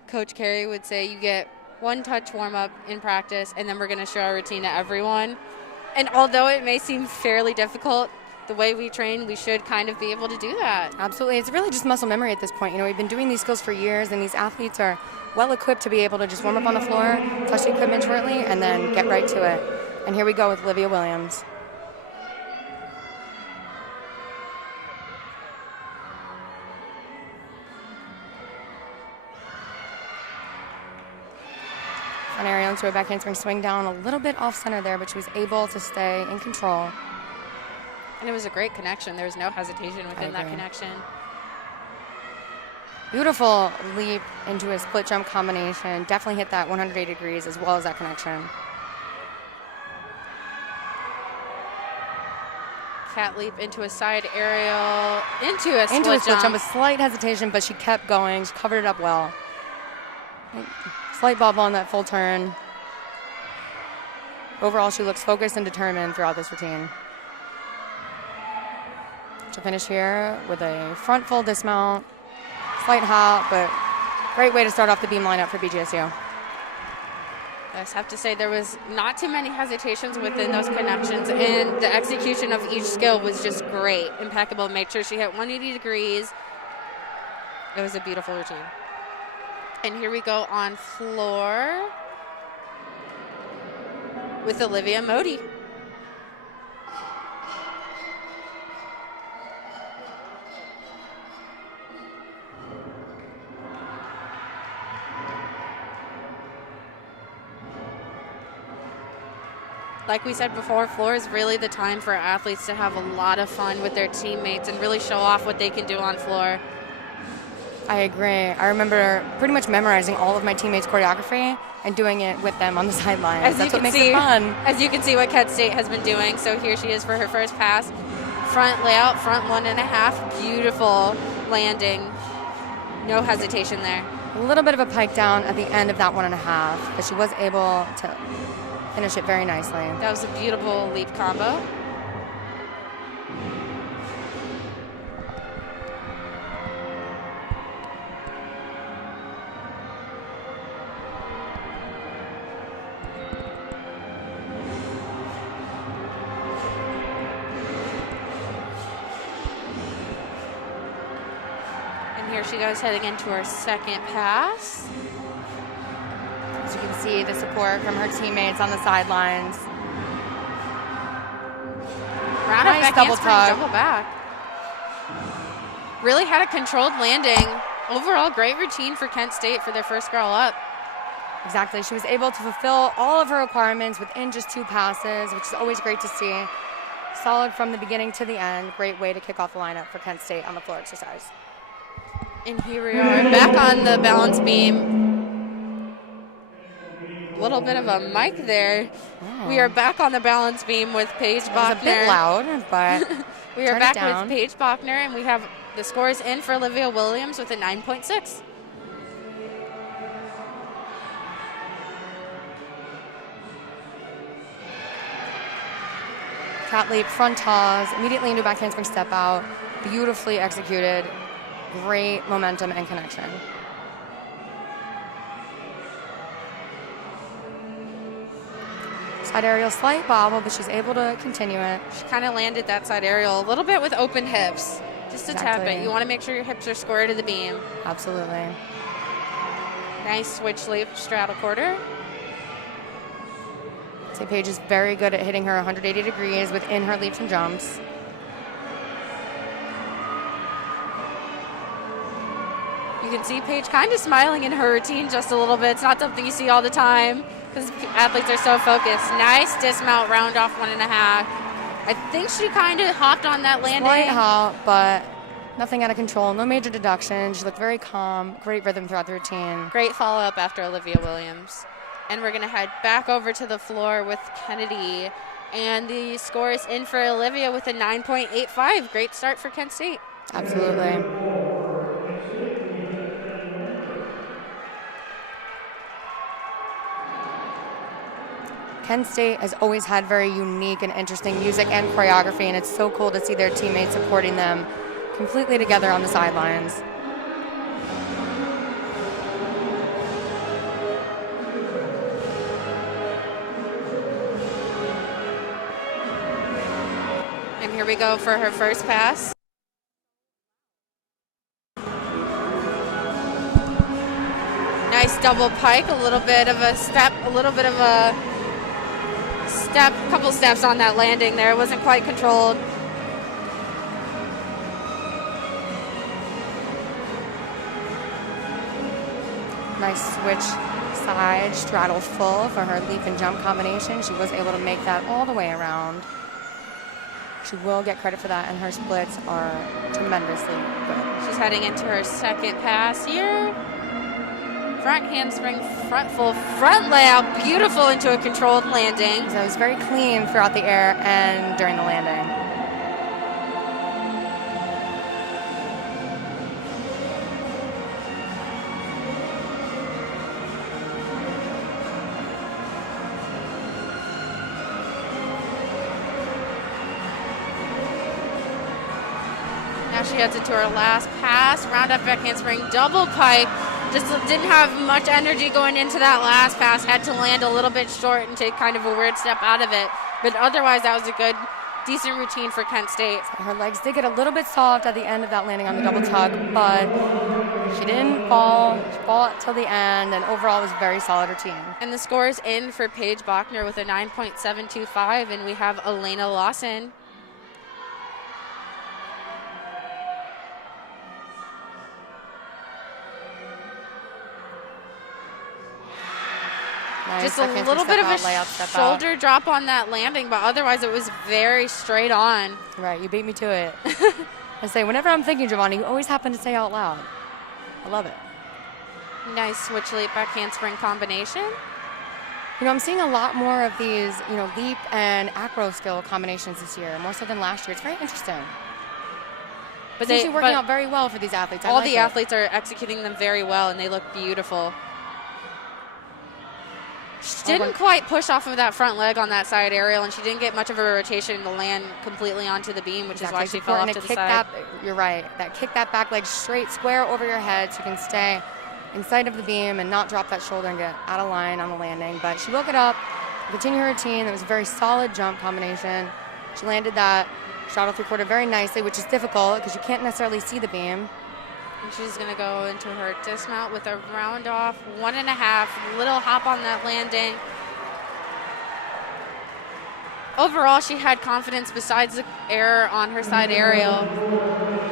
Coach Carey would say, you get one touch warm-up in practice, and then we're going to show our routine to everyone. And although it may seem fairly difficult, the way we train, we should kind of be able to do that. Absolutely. It's really just muscle memory at this point. You know, we've been doing these skills for years, and these athletes are well equipped to be able to just warm up on the floor, touch the equipment shortly, and then get right to it. And here we go with Olivia Williams. Front aerial into a back handspring swing down, a little bit off center there, but she was able to stay in control. And it was a great connection. There was no hesitation within that connection. Beautiful leap into a split jump combination. Definitely hit that 180 degrees as well as that connection. Cat leap into a side aerial, into a split jump. A slight hesitation, but she kept going. She covered it up well. Slight bobble on that full turn. Overall, she looks focused and determined throughout this routine. She'll finish here with a front full dismount. Slight hop, but great way to start off the beam lineup for BGSU. I just have to say there was not too many hesitations within those connections, and the execution of each skill was just great, impeccable. Made sure she hit 180 degrees. It was a beautiful routine. And here we go on floor with Olivia Modi. Like we said before, floor is really the time for athletes to have a lot of fun with their teammates and really show off what they can do on floor. I agree. I remember pretty much memorizing all of my teammates' choreography and doing it with them on the sidelines. That's what makes it fun. As you can see what Kent State has been doing. So here she is for her first pass. Front layout, front 1.5. Beautiful landing. No hesitation there. A little bit of a pike down at the end of that 1.5, but she was able to finish it very nicely. That was a beautiful leap combo. And here she goes heading into her second pass. As you can see, the support from her teammates on the sidelines. Nice double tug. Double back. Really had a controlled landing. Overall, great routine for Kent State for their first girl up. Exactly. She was able to fulfill all of her requirements within just 2 passes, which is always great to see. Solid from the beginning to the end. Great way to kick off the lineup for Kent State on the floor exercise. And here we are back on the balance beam. A little bit of a mic there. Oh. We are back on the balance beam with Paige Bachner. It was a bit loud, but we are back with Paige Bachner, and we have the scores in for Olivia Williams with a 9.6. Cat leap, front toss, immediately into back handspring step out. Beautifully executed. Great momentum and connection. Side aerial, slight bobble, but she's able to continue it. She kind of landed that side aerial a little bit with open hips. Just a tap it. You want to make sure your hips are square to the beam. Absolutely. Nice switch leap, straddle quarter. St. Paige is very good at hitting her 180 degrees within her leaps and jumps. You can see Paige kind of smiling in her routine just a little bit. It's not something you see all the time because athletes are so focused. Nice dismount, round off 1.5. I think she kind of hopped on that landing. Slight hop, but nothing out of control. No major deduction. She looked very calm. Great rhythm throughout the routine. Great follow-up after Olivia Williams. And we're going to head back over to the floor with Kennedy. And the score is in for Olivia with a 9.85. Great start for Kent State. Absolutely. Kent State has always had very unique and interesting music and choreography, and it's so cool to see their teammates supporting them completely together on the sidelines. And here we go for her first pass. Nice double pike, a little bit of a step, couple steps on that landing there. It wasn't quite controlled. Nice switch side, straddle full for her leap and jump combination. She was able to make that all the way around. She will get credit for that, and her splits are tremendously good. She's heading into her second pass here. Front handspring, front full, front layout, beautiful into a controlled landing. So it was very clean throughout the air and during the landing. Now she heads into her last pass, round up back handspring, double pike. Just didn't have much energy going into that last pass. Had to land a little bit short and take kind of a weird step out of it. But otherwise, that was a good, decent routine for Kent State. Her legs did get a little bit soft at the end of that landing on the double tug, but she didn't fall. She fought till the end, and overall was a very solid routine. And the score is in for Paige Bachner with a 9.725, and we have Elena Lawson. Nice. Just a little bit of a shoulder drop on that landing, but otherwise it was very straight on. Right, you beat me to it. I say, whenever I'm thinking, Giovanni, you always happen to say out loud. I love it. Nice switch leap back handspring combination. You know, I'm seeing a lot more of these, leap and acro skill combinations this year, more so than last year. It's very interesting. But it's working out very well for these athletes. All the athletes are executing them very well, and they look beautiful. She didn't quite push off of that front leg on that side aerial, and she didn't get much of a rotation to land completely onto the beam, which is why she fell off to the side. You're right. Kick that back leg straight, square over your head, so you can stay inside of the beam and not drop that shoulder and get out of line on the landing. But she will get up, continue her routine. That was a very solid jump combination. She landed that straddle three-quarter very nicely, which is difficult because you can't necessarily see the beam. And she's going to go into her dismount with a round off, 1.5, little hop on that landing. Overall, she had confidence besides the error on her side aerial.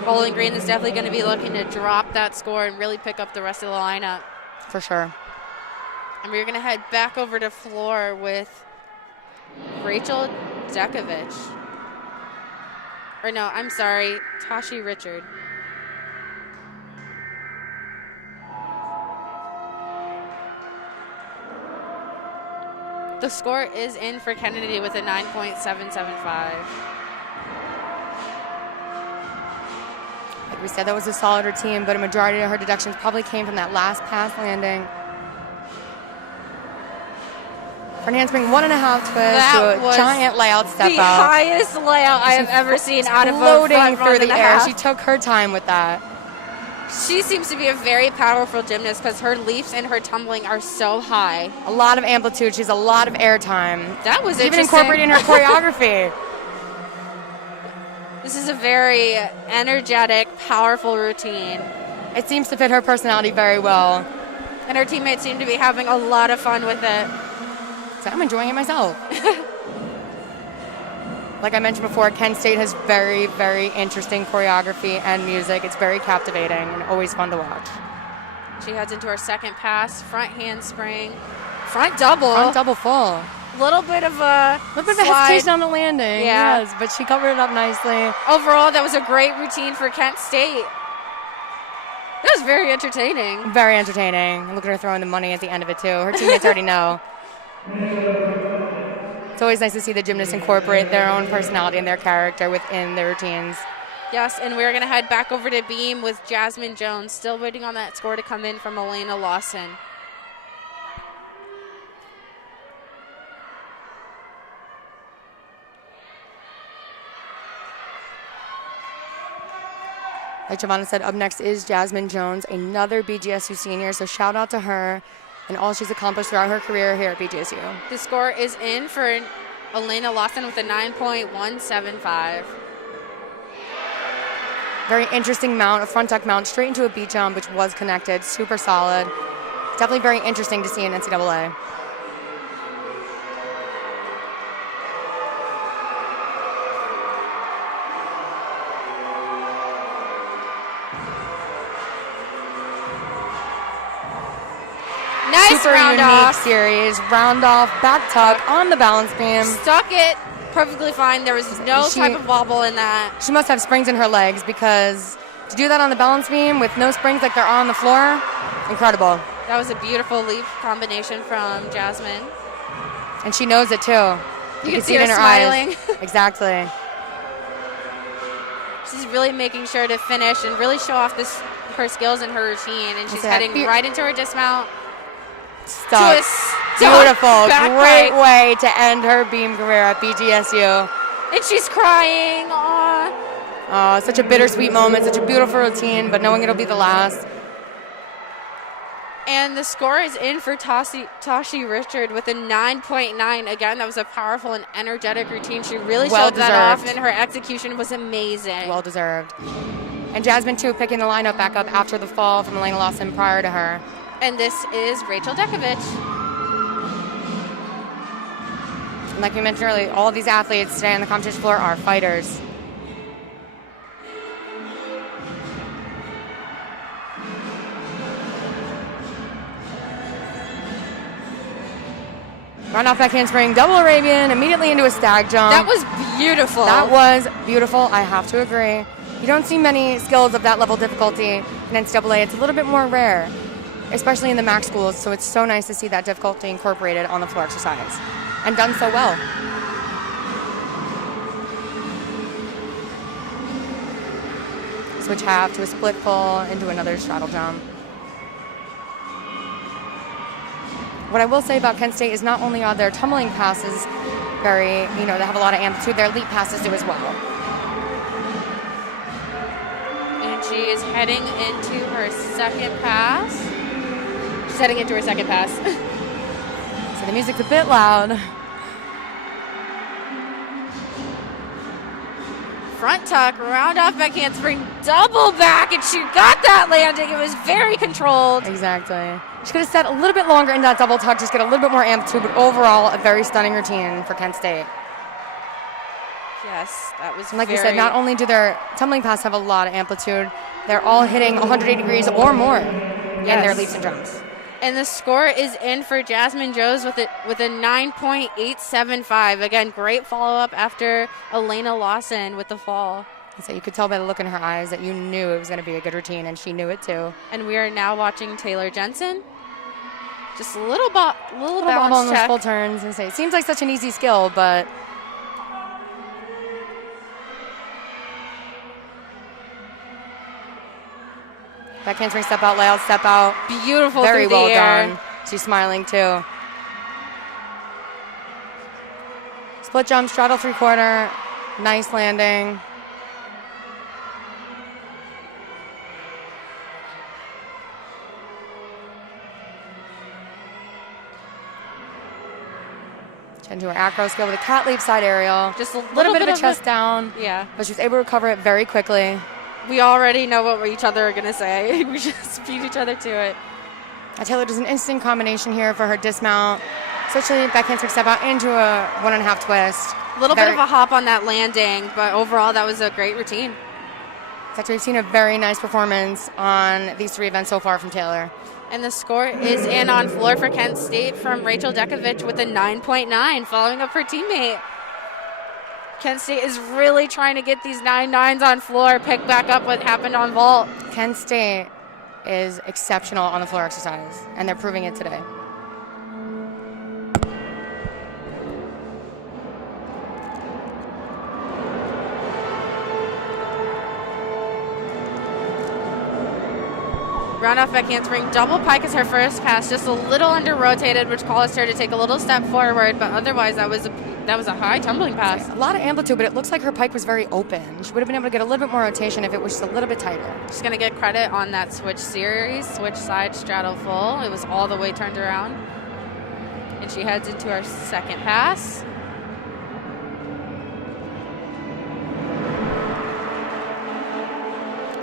Bowling Green is definitely going to be looking to drop that score and really pick up the rest of the lineup. For sure. And we're going to head back over to floor with Rachel Dekovich. Or no, I'm sorry, Tashi Richard. The score is in for Kennedy with a 9.775. Like we said, that was a solid routine, but a majority of her deductions probably came from that last pass landing. Front handspring, 1.5 twist to a giant layout step out. The highest layout I have ever seen out of a floating through the air. She took her time with that. She seems to be a very powerful gymnast because her leaps and her tumbling are so high. A lot of amplitude. She has a lot of air time. That was even incorporating her choreography. This is a very energetic, powerful routine. It seems to fit her personality very well. And her teammates seem to be having a lot of fun with it. So I'm enjoying it myself. Like I mentioned before, Kent State has very, very interesting choreography and music. It's very captivating and always fun to watch. She heads into her second pass, front handspring, front double. Front double full. Little bit of a hesitation on the landing. Yeah. Yes, but she covered it up nicely. Overall, that was a great routine for Kent State. That was very entertaining. Very entertaining. Look at her throwing the money at the end of it, too. Her teammates already know. It's always nice to see the gymnasts incorporate their own personality and their character within their routines. Yes, and we're going to head back over to beam with Jasmine Jones, still waiting on that score to come in from Elena Lawson. Like Giovanna said, up next is Jasmine Jones, another BGSU senior. So shout out to her and all she's accomplished throughout her career here at BGSU. The score is in for Elena Lawson with a 9.175. Very interesting mount, a front tuck mount straight into a beat jump, which was connected. Super solid. Definitely very interesting to see in NCAA. Nice Super round unique off. series. Round off, back tuck on the balance beam. Stuck it perfectly fine. There was no type of wobble in that. She must have springs in her legs because to do that on the balance beam with no springs like there are on the floor, incredible. That was a beautiful leap combination from Jasmine. And she knows it too. You can see it her in her smiling. eyes. Exactly. She's really making sure to finish and really show off her skills and her routine. And she's heading right into her dismount. Stuck. Beautiful. Great way to end her beam career at BGSU. And she's crying. Aww. Such a bittersweet moment, such a beautiful routine, but knowing it'll be the last. And the score is in for Tashi Richard with a 9.9. Again, that was a powerful and energetic routine. She really showed that off, and her execution was amazing. Well deserved. And Jasmine, too, picking the lineup back up after the fall from Elena Lawson prior to her. And this is Rachel Dekovich. And like we mentioned earlier, all of these athletes today on the competition floor are fighters. Round off back handspring, double Arabian, immediately into a stag jump. That was beautiful. That was beautiful. I have to agree. You don't see many skills of that level of difficulty in NCAA. It's a little bit more rare, especially in the MAC schools. So it's so nice to see that difficulty incorporated on the floor exercise and done so well. Switch half to a split full into another straddle jump. What I will say about Kent State is not only are their tumbling passes they have a lot of amplitude, their leap passes do as well. And she is heading into her second pass. She's heading into her second pass. So the music's a bit loud. Front tuck, round off back handspring, double back, and she got that landing. It was very controlled. Exactly. She could have set a little bit longer in that double tuck, just get a little bit more amplitude, but overall, a very stunning routine for Kent State. Yes, that was like we said, not only do their tumbling passes have a lot of amplitude, they're all hitting 180 degrees or more in their leaps and jumps. And the score is in for Jasmine Jones with a 9.875. Again, great follow-up after Elena Lawson with the fall. So you could tell by the look in her eyes that you knew it was going to be a good routine, and she knew it too. And we are now watching Taylor Jensen. Just a little balance on those check. full turns. And say, it seems like such an easy skill, but back handspring step out, layout step out. Beautiful. Very through well the air. done. She's smiling too. Split jump, straddle 3/4. Nice landing. Into her acro skill with a cat leap side aerial. Just a little bit of a chest down. Yeah. But she was able to recover it very quickly. We already know what each other are going to say. We just beat each other to it. Taylor does an instant combination here for her dismount. Especially back handspring step out into a 1.5 twist. A little bit of a hop on that landing, but overall that was a great routine. We've seen a very nice performance on these 3 events so far from Taylor. And the score is in on floor for Kent State from Rachel Dekovich with a 9.9, following up her teammate. Kent State is really trying to get these 9.9s on floor, pick back up what happened on vault. Kent State is exceptional on the floor exercise, and they're proving it today. Round off back handspring, double pike is her first pass, just a little under rotated, which caused her to take a little step forward, but otherwise that was a That was a high tumbling pass. A lot of amplitude, but it looks like her pike was very open. She would have been able to get a little bit more rotation if it was just a little bit tighter. She's going to get credit on that switch series, switch side straddle full. It was all the way turned around. And she heads into her second pass.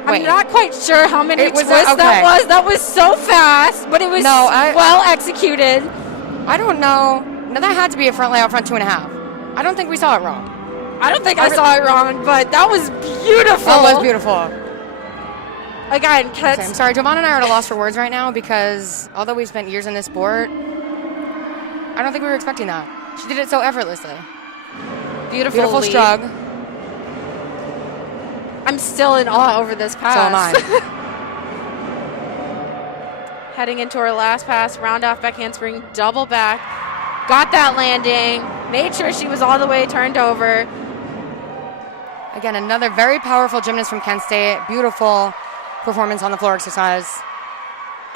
I'm not quite sure how many twists that was. That was so fast, but it was well executed. I don't know. No, that had to be a front layout, front 2.5. I don't think we saw it wrong. I don't think I saw it wrong, but that was beautiful. That was beautiful. Again, I'm sorry, Giovanna and I are at a loss for words right now because although we've spent years in this sport, I don't think we were expecting that. She did it so effortlessly. Beautiful strug. I'm still in awe over this pass. So am I. Heading into her last pass, round off back handspring, double back. Got that landing. Made sure she was all the way turned over. Again, another very powerful gymnast from Kent State. Beautiful performance on the floor exercise.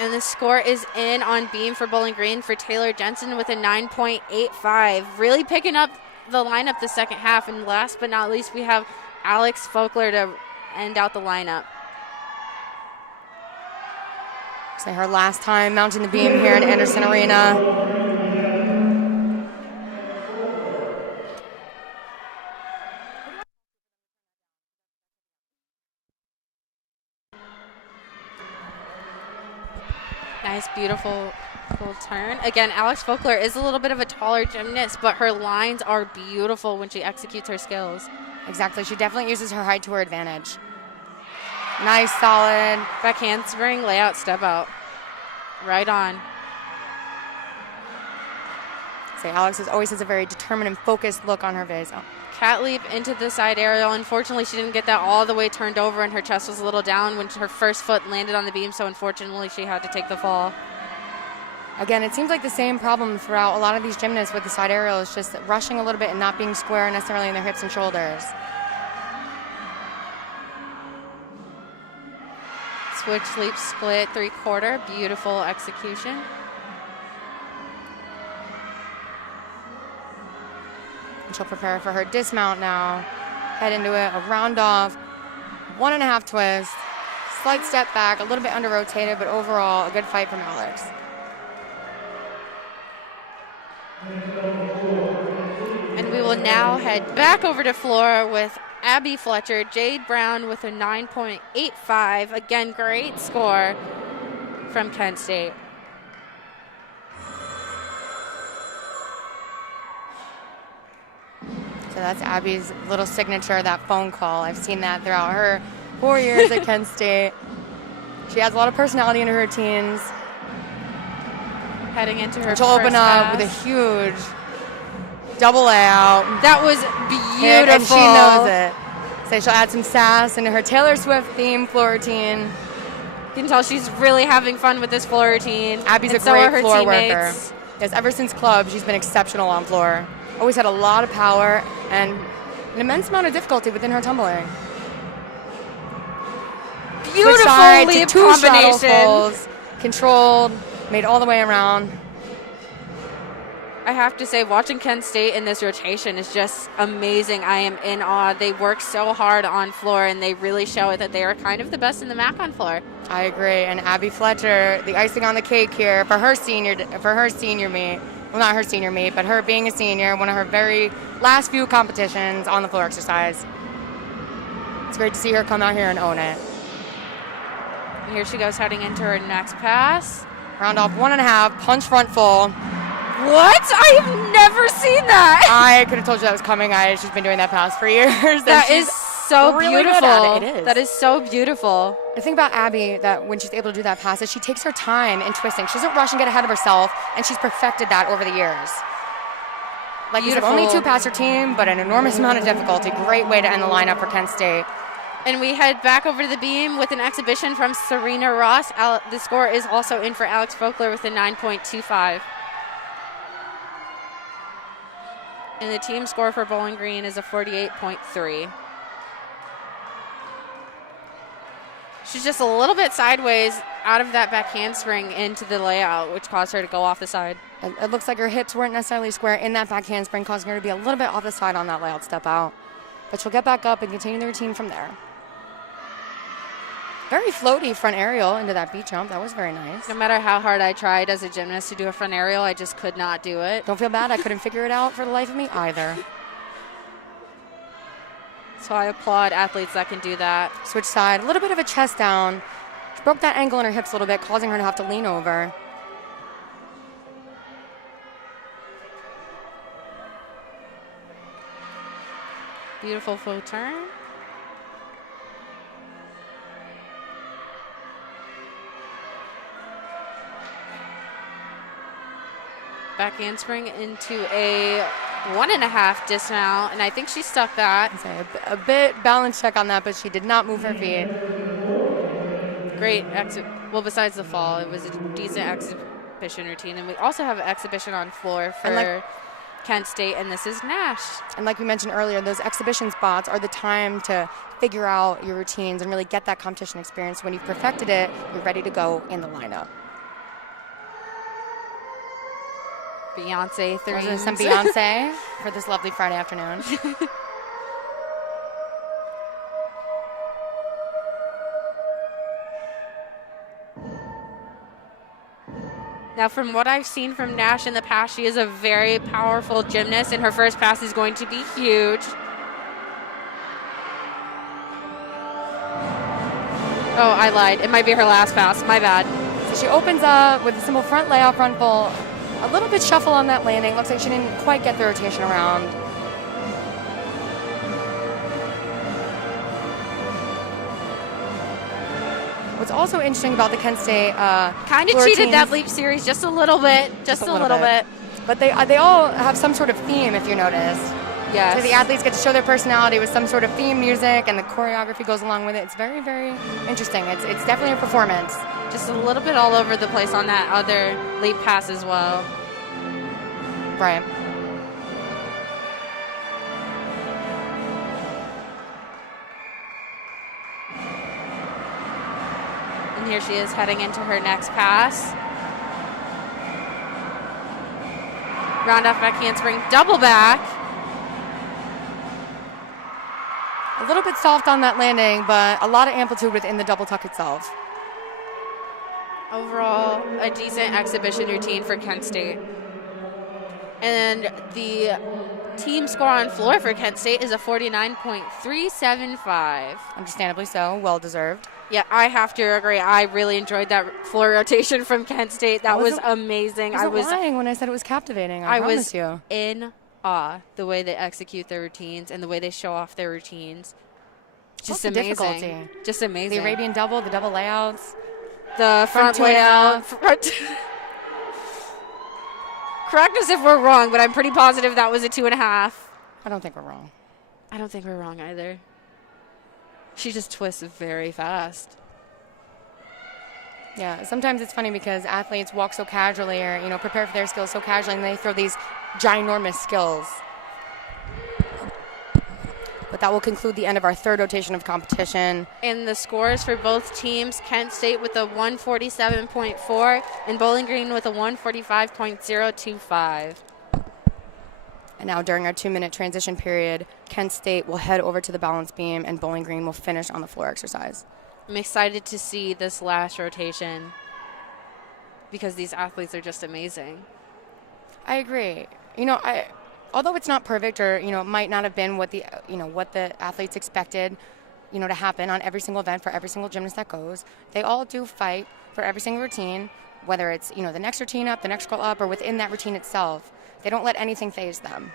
And the score is in on beam for Bowling Green for Taylor Jensen with a 9.85. Really picking up the lineup the second half. And last but not least, we have Alex Folkler to end out the lineup. So her last time mounting the beam here in Anderson Arena. Nice, beautiful full turn. Again, Alex Folkler is a little bit of a taller gymnast, but her lines are beautiful when she executes her skills. Exactly. She definitely uses her height to her advantage. Nice, solid. Back handspring, layout, step out. Right on. So Alex always has a very determined and focused look on her viz. Cat leap into the side aerial. Unfortunately, she didn't get that all the way turned over, and her chest was a little down when her first foot landed on the beam, so unfortunately she had to take the fall. Again, it seems like the same problem throughout a lot of these gymnasts with the side aerial is just rushing a little bit and not being square necessarily in their hips and shoulders. Switch leap split 3/4, beautiful execution. And she'll prepare for her dismount now. Head into it, a round off, 1.5 twist, slight step back, a little bit under rotated, but overall a good fight from Alex. And we will now head back over to floor with Abby Fletcher, Jade Brown with a 9.85. Again, great score from Kent State. So that's Abby's little signature, that phone call. I've seen that throughout her 4 years at Kent State. She has a lot of personality in her routines. Heading into her she'll open up with a huge double layout. That was beautiful. And she knows it. So she'll add some sass into her Taylor Swift theme floor routine. You can tell she's really having fun with this floor routine. Abby's a great floor worker. Yes, ever since club, she's been exceptional on floor. Always had a lot of power and an immense amount of difficulty within her tumbling. Beautiful leap combination. Controlled, made all the way around. I have to say, watching Kent State in this rotation is just amazing. I am in awe. They work so hard on floor, and they really show it that they are kind of the best in the MAC on floor. I agree. And Abby Fletcher, the icing on the cake here for her senior meet. Well, not her senior meet, but her being a senior, one of her very last few competitions on the floor exercise. It's great to see her come out here and own it. And here she goes heading into her next pass. Round off 1.5, punch front full. What? I've never seen that. I could have told you that was coming. She's been doing that pass for years. That is so really beautiful. Good at it. It is. That is so beautiful. The thing about Abby that when she's able to do that pass is she takes her time in twisting. She doesn't rush and get ahead of herself, and she's perfected that over the years. Like you said, only 2 passer team, but an enormous amount of difficulty. Great way to end the lineup for Kent State. And we head back over to the beam with an exhibition from Serena Ross. The score is also in for Alex Folkler with a 9.25. And the team score for Bowling Green is a 48.3. She's just a little bit sideways out of that back handspring into the layout, which caused her to go off the side. It looks like her hips weren't necessarily square in that back handspring, causing her to be a little bit off the side on that layout step out. But she'll get back up and continue the routine from there. Very floaty front aerial into that beat jump. That was very nice. No matter how hard I tried as a gymnast to do a front aerial, I just could not do it. Don't feel bad. I couldn't figure it out for the life of me either. So I applaud athletes that can do that. Switch side. A little bit of a chest down. She broke that angle in her hips a little bit, causing her to have to lean over. Beautiful faux turn. Back handspring into a 1.5 dismount, and I think she stuck that. A bit balance check on that, but she did not move her feet. Great exit. Well, besides the fall, it was a decent exhibition routine, and we also have an exhibition on floor for Kent State, and this is Nash. And like we mentioned earlier, those exhibition spots are the time to figure out your routines and really get that competition experience. When you've perfected it, you're ready to go in the lineup. Beyonce threes. Some Beyonce for this lovely Friday afternoon. Now, from what I've seen from Nash in the past, she is a very powerful gymnast, and her first pass is going to be huge. Oh, I lied. It might be her last pass. My bad. So she opens up with a simple front layout, front full. A little bit shuffle on that landing. Looks like she didn't quite get the rotation around. What's also interesting about the Kent State kind of cheated that leap series just a little bit. Just a little bit. But they all have some sort of theme, if you notice. Yes. So the athletes get to show their personality with some sort of theme music, and the choreography goes along with it. It's very, very interesting. It's definitely a performance. Just a little bit all over the place on that other leap pass as well. Right. And here she is heading into her next pass. Round off back handspring, double back. A little bit soft on that landing, but a lot of amplitude within the double tuck itself. Overall, a decent exhibition routine for Kent State. And the team score on floor for Kent State is a 49.375. Understandably so, well deserved. Yeah, I have to agree. I really enjoyed that floor rotation from Kent State. That was amazing. I was lying when I said it was captivating. I promise you. In awe the way they execute their routines and the way they show off their routines. Just amazing. Difficulty. Just amazing. The Arabian double, the double layouts. The front layout. Correct us if we're wrong, but I'm pretty positive that was a 2.5. I don't think we're wrong. I don't think we're wrong either. She just twists very fast. Yeah, sometimes it's funny because athletes walk so casually or, prepare for their skills so casually, and they throw these ginormous skills. But that will conclude the end of our third rotation of competition. And the scores for both teams, Kent State with a 147.4 and Bowling Green with a 145.025. And now during our 2-minute transition period, Kent State will head over to the balance beam and Bowling Green will finish on the floor exercise. I'm excited to see this last rotation because these athletes are just amazing. I agree. Although it's not perfect or, it might not have been what the athletes expected, to happen on every single event for every single gymnast that goes, they all do fight for every single routine, whether it's, the next routine up, the next scroll up, or within that routine itself. They don't let anything faze them.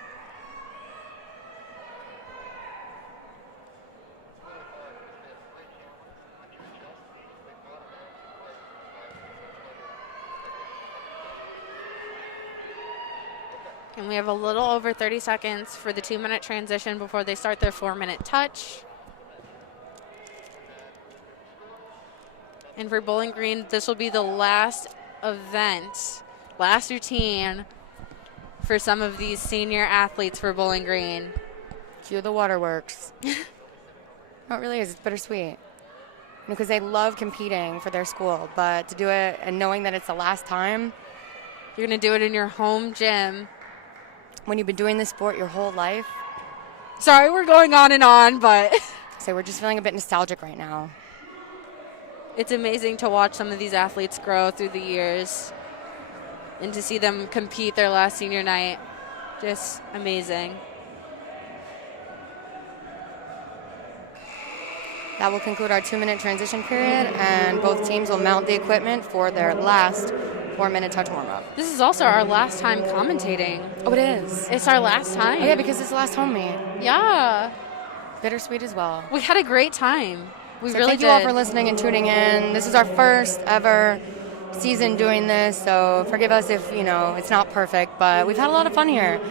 And we have a little over 30 seconds for the 2-minute transition before they start their 4-minute touch. And for Bowling Green, this will be the last event, last routine for some of these senior athletes for Bowling Green. Cue the waterworks. No, it really is. It's bittersweet. because they love competing for their school. But to do it and knowing that it's the last time. You're going to do it in your home gym. When you've been doing this sport your whole life. Sorry, we're going on and on, but. So we're just feeling a bit nostalgic right now. It's amazing to watch some of these athletes grow through the years and to see them compete their last senior night. Just amazing. That will conclude our 2-minute transition period, and both teams will mount the equipment for their last 4-minute touch warm-up. This is also our last time commentating. Oh, it is? It's our last time. Oh, yeah, because it's the last home meet. Yeah. Bittersweet as well. We had a great time. We really thank did. you all for listening and tuning in. This is our first ever season doing this, so forgive us if, it's not perfect, but we've had a lot of fun here.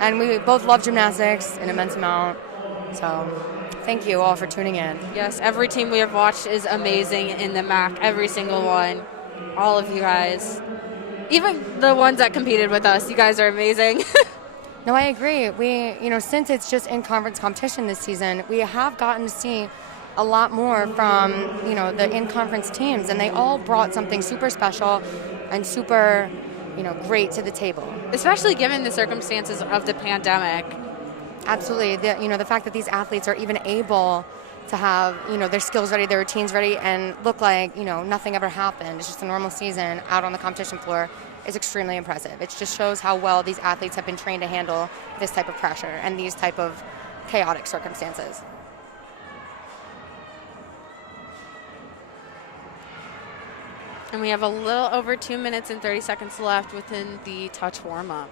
And we both love gymnastics an immense amount, so thank you all for tuning in. Yes, every team we have watched is amazing in the MAC, every single one. All of you guys. Even the ones that competed with us, you guys are amazing. No, I agree. We, since it's just in-conference competition this season, we have gotten to see a lot more from, the in-conference teams, and they all brought something super special and super, great to the table. Especially given the circumstances of the pandemic. Absolutely. The fact that these athletes are even able to have, their skills ready, their routines ready, and look like, nothing ever happened. It's just a normal season out on the competition floor is extremely impressive. It just shows how well these athletes have been trained to handle this type of pressure and these type of chaotic circumstances. And we have a little over 2 minutes and 30 seconds left within the touch warm-up.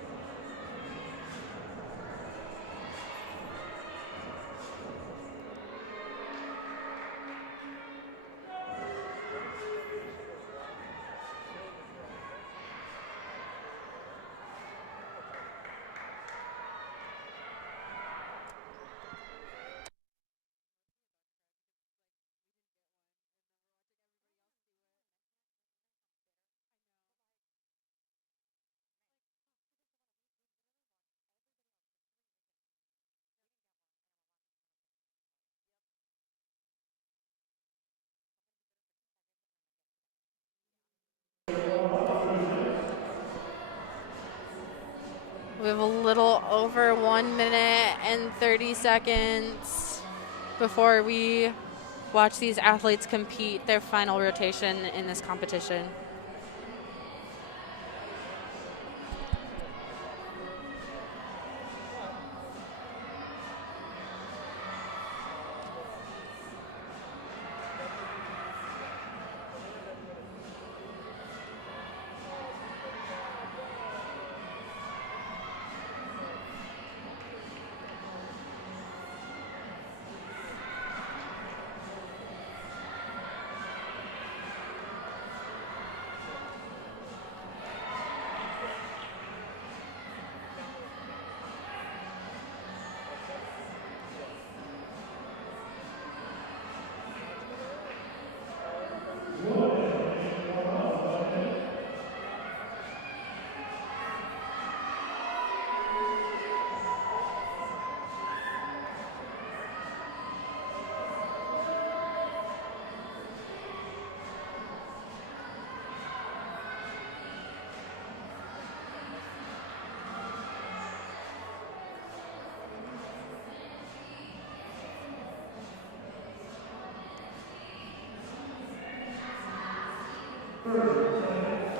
We have a little over 1 minute and 30 seconds before we watch these athletes compete their final rotation in this competition.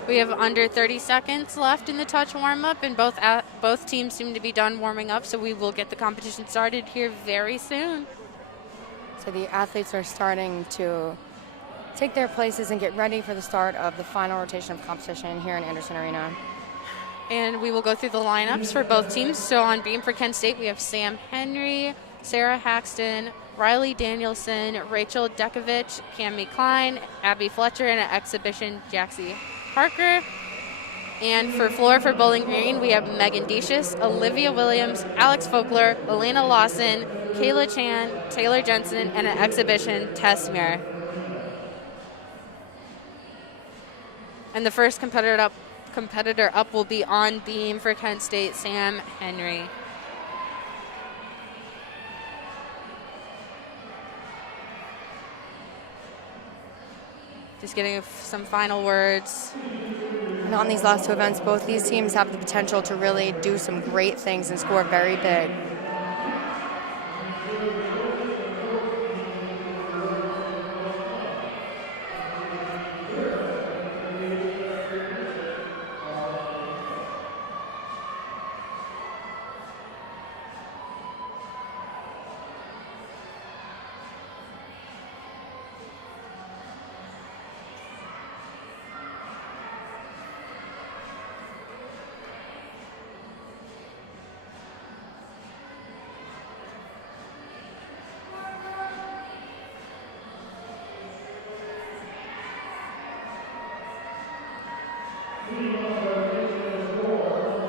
We have under 30 seconds left in the touch warm-up, and both teams seem to be done warming up, so we will get the competition started here very soon. So the athletes are starting to take their places and get ready for the start of the final rotation of competition here in Anderson Arena. And we will go through the lineups for both teams. So on beam for Kent State, we have Sam Henry, Sarah Haxton, Riley Danielson, Rachel Dekovich, Cammie Klein, Abby Fletcher, and at exhibition, Jaxie Parker. And for floor for Bowling Green, we have Megan Decius, Olivia Williams, Alex Folkler, Elena Lawson, Kayla Chan, Taylor Jensen, and at exhibition, Tess Muir. And the first competitor up will be on beam for Kent State, Sam Henry. Just getting some final words. And on these last two events, both these teams have the potential to really do some great things and score very big.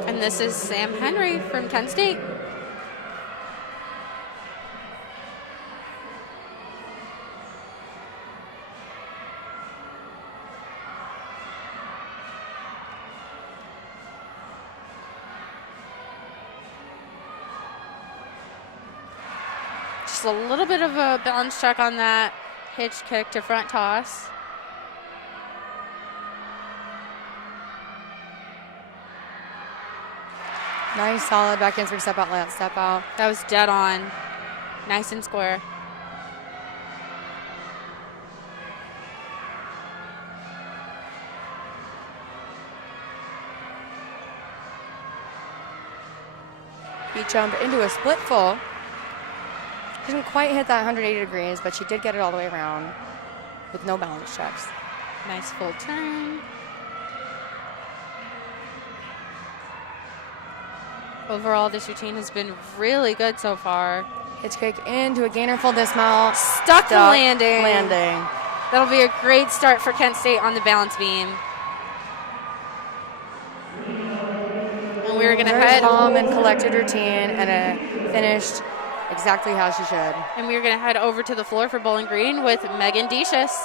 And this is Sam Henry from Kent State. Just a little bit of a balance check on that hitch kick to front toss. Nice, solid back handspring step out, layuut, step out. That was dead on. Nice and square. Feet jump into a split full. Didn't quite hit that 180 degrees, but she did get it all the way around with no balance checks. Nice full turn. Overall, this routine has been really good so far. Hitch kick into a gainer full dismount. Stuck landing. Landing. That'll be a great start for Kent State on the balance beam. And we're going to Very head calm and collected routine, and it finished exactly how she should. And we're going to head over to the floor for Bowling Green with Megan Decius.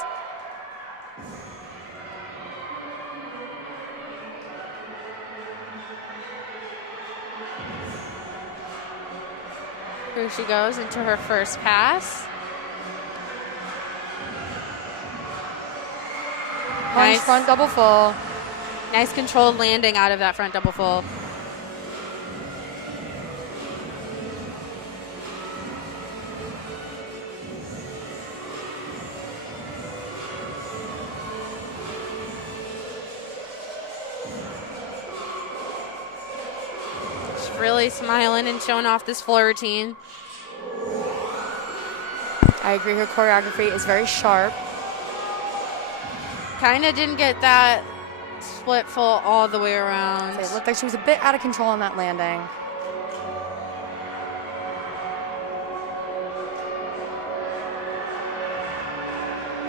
Here she goes into her first pass. Punch front double full. Nice controlled landing out of that front double full. Really smiling and showing off this floor routine. I agree, her choreography is very sharp. Kind of didn't get that split full all the way around. So it looked like she was a bit out of control on that landing.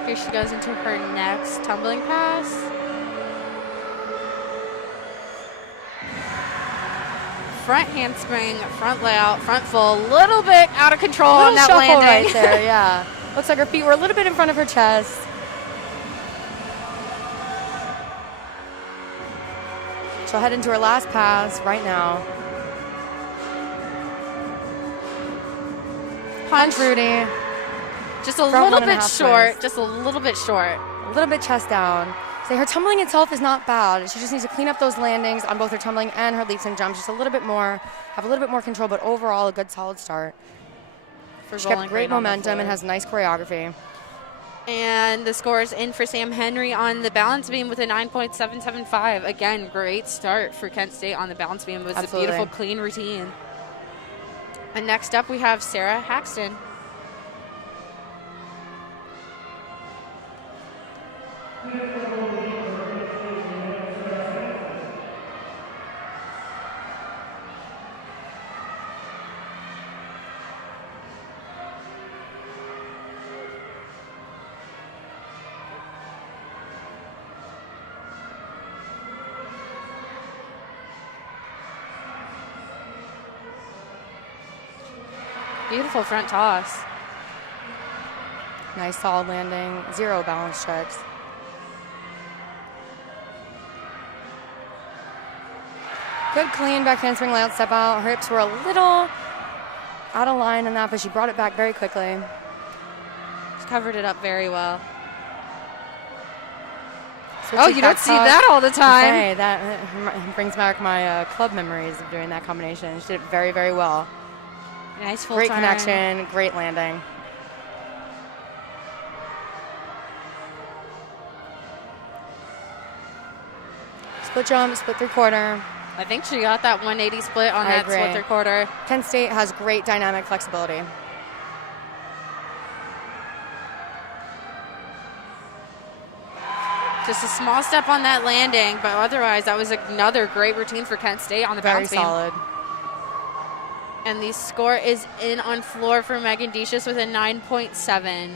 Here she goes into her next tumbling pass. Front handspring, front layout, front full, little bit out of control on that landing. Right there, yeah. Looks like her feet were a little bit in front of her chest. She'll head into her last pass right now. Punch Rudy. Just a little bit short, just a little bit short. A little bit chest down. So her tumbling itself is not bad. She just needs to clean up those landings on both her tumbling and her leaps and jumps just a little bit more, have a little bit more control, but overall a good solid start. She kept great momentum and has nice choreography. And the score is in for Sam Henry on the balance beam with a 9.775. Again, great start for Kent State on the balance beam. It was a beautiful, clean routine. And next up we have Sarah Haxton. Beautiful front toss. Nice solid landing, zero balance checks. Good clean back handspring layout step out. Her hips were a little out of line in that, but she brought it back very quickly. She covered it up very well. Oh, you don't see that all the time. Okay, that brings back my club memories of doing that combination. She did it very, very well. Nice full Great turn. connection, great landing. Split jump, split three-quarter. I think she got that 180 split on that split three-quarter. Kent State has great dynamic flexibility. Just a small step on that landing, but otherwise that was another great routine for Kent State on the bounce beam. Very solid. And the score is in on floor for Megan Decius with a 9.7.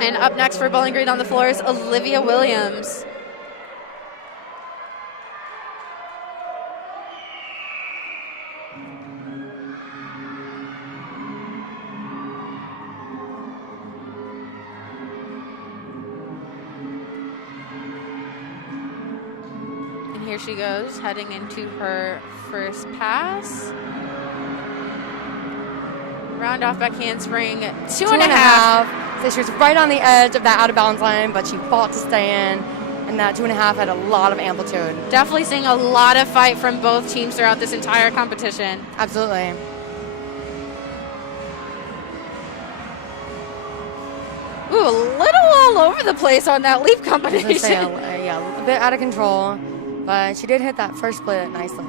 And up next for Bowling Green on the floor is Olivia Williams. Here she goes, heading into her first pass. Round off back handspring, two and a half. So she was right on the edge of that out of bounds line, but she fought to stay in. And that 2.5 had a lot of amplitude. Definitely seeing a lot of fight from both teams throughout this entire competition. Absolutely. Ooh, a little all over the place on that leap combination. Yeah, a little bit out of control. But she did hit that first split nicely.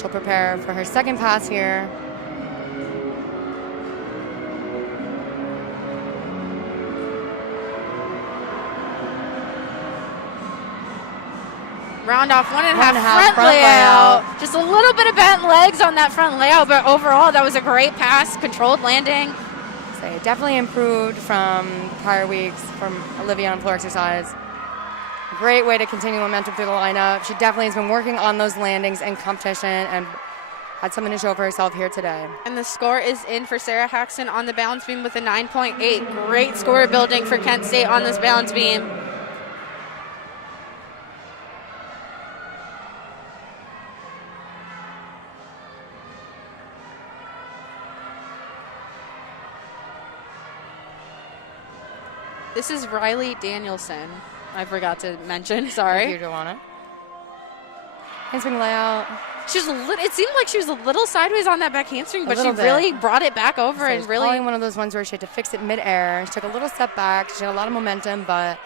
She'll prepare for her second pass here. Round off 1.5 front layout. Just a little bit of bent legs on that front layout, but overall that was a great pass, controlled landing. So definitely improved from prior weeks from Olivia on floor exercise. Great way to continue momentum through the lineup. She definitely has been working on those landings in competition and had something to show for herself here today. And the score is in for Sarah Haxton on the balance beam with a 9.8. Great score building for Kent State on this balance beam. This is Riley Danielson. I forgot to mention, sorry. Thank you, Joanna. Handspring layout. She was it seemed like she was a little sideways on that back handspring, but she really brought it back over so and really. Probably one of those ones where she had to fix it midair. She took a little step back. She had a lot of momentum, but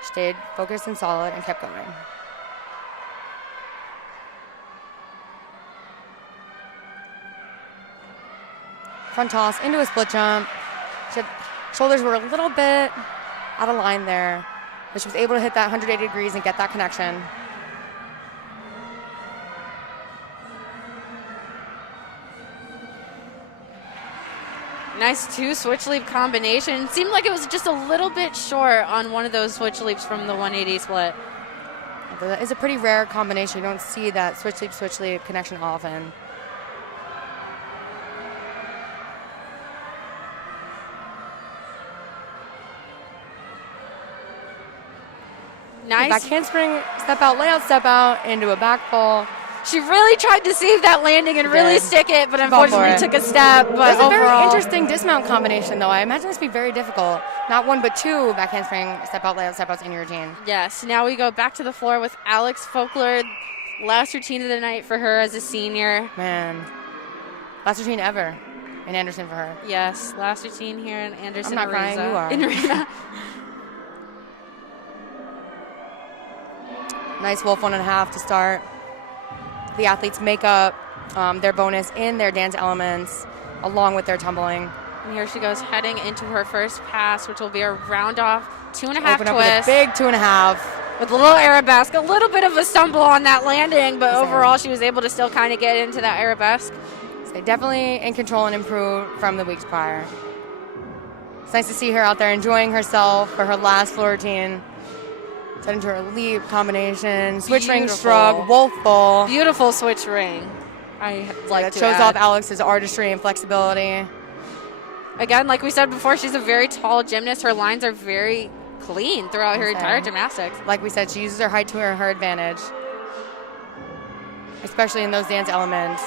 she stayed focused and solid and kept going. Front toss into a split jump. Shoulders were a little bit out of line there, but she was able to hit that 180 degrees and get that connection. Nice two switch leap combination. Seemed like it was just a little bit short on one of those switch leaps from the 180 split. That is a pretty rare combination. You don't see that switch leap connection often. Nice. Back handspring, step out into a back pull. She really tried to save that landing and really stick it, but unfortunately took a step. But it was a very interesting dismount combination, though. I imagine this would be very difficult. Not one, but two back handspring, step out, layout, step outs in your routine. Yes. Now we go back to the floor with Alex Folkler. Last routine of the night for her as a senior. Man, last routine ever in Anderson for her. Yes, last routine here in Anderson. I'm not crying, you are. In Arena. Nice wolf 1.5 to start. The athletes make up their bonus in their dance elements along with their tumbling. And here she goes heading into her first pass, which will be a round off 2.5 Open twist. Up with a big 2.5. With a little arabesque, a little bit of a stumble on that landing, but overall she was able to still kind of get into that arabesque. So definitely in control and improved from the weeks prior. It's nice to see her out there enjoying herself for her last floor routine. Set into her leap combination, switch ring shrug, wolf pull. Beautiful switch ring. I like to shows add. off Alex's artistry and flexibility. Again, like we said before, she's a very tall gymnast. Her lines are very clean throughout her entire gymnastics. Like we said, she uses her height to her advantage. especially in those dance elements.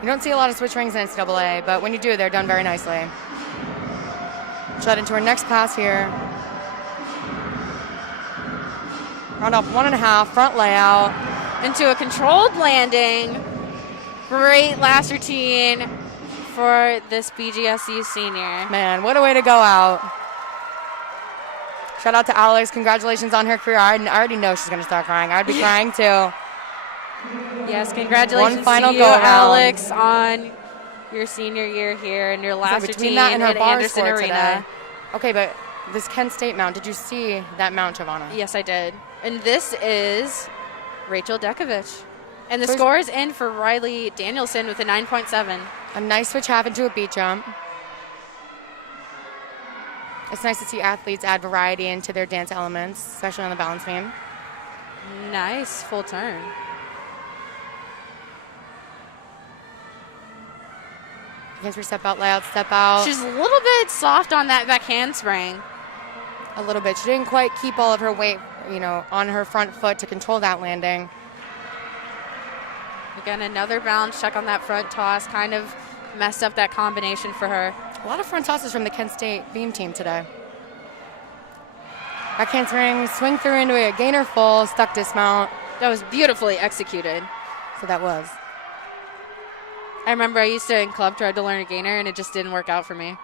You don't see a lot of switch rings in NCAA, but when you do, they're done very nicely. Shot into her next pass here. Round off 1.5, front layout. Into a controlled landing. Great last routine for this BGSU senior. Man, what a way to go out. Shout out to Alex. Congratulations on her career. I already know she's going to start crying. I'd be crying too. Yes, congratulations One final to you, go around. Alex, on your senior year here and your last routine that and her at bar Anderson score Arena. today. Okay, but this Kent State mount, did you see that mount, Giovanna? Yes, I did. And this is Rachel Dekovich. And the First- score is in for Riley Danielson with a 9.7. A nice switch half into a beat jump. It's nice to see athletes add variety into their dance elements, especially on the balance beam. Nice full turn. Against her step out, layout, step out. She's a little bit soft on that back handspring. A little bit. She didn't quite keep all of her weight, on her front foot to control that landing. Again, another balance check on that front toss. Kind of messed up that combination for her. A lot of front tosses from the Kent State beam team today. Back handspring, swing through into a gainer full, stuck dismount. That was beautifully executed. So that was. I remember I used to in club tried to learn a gainer and it just didn't work out for me.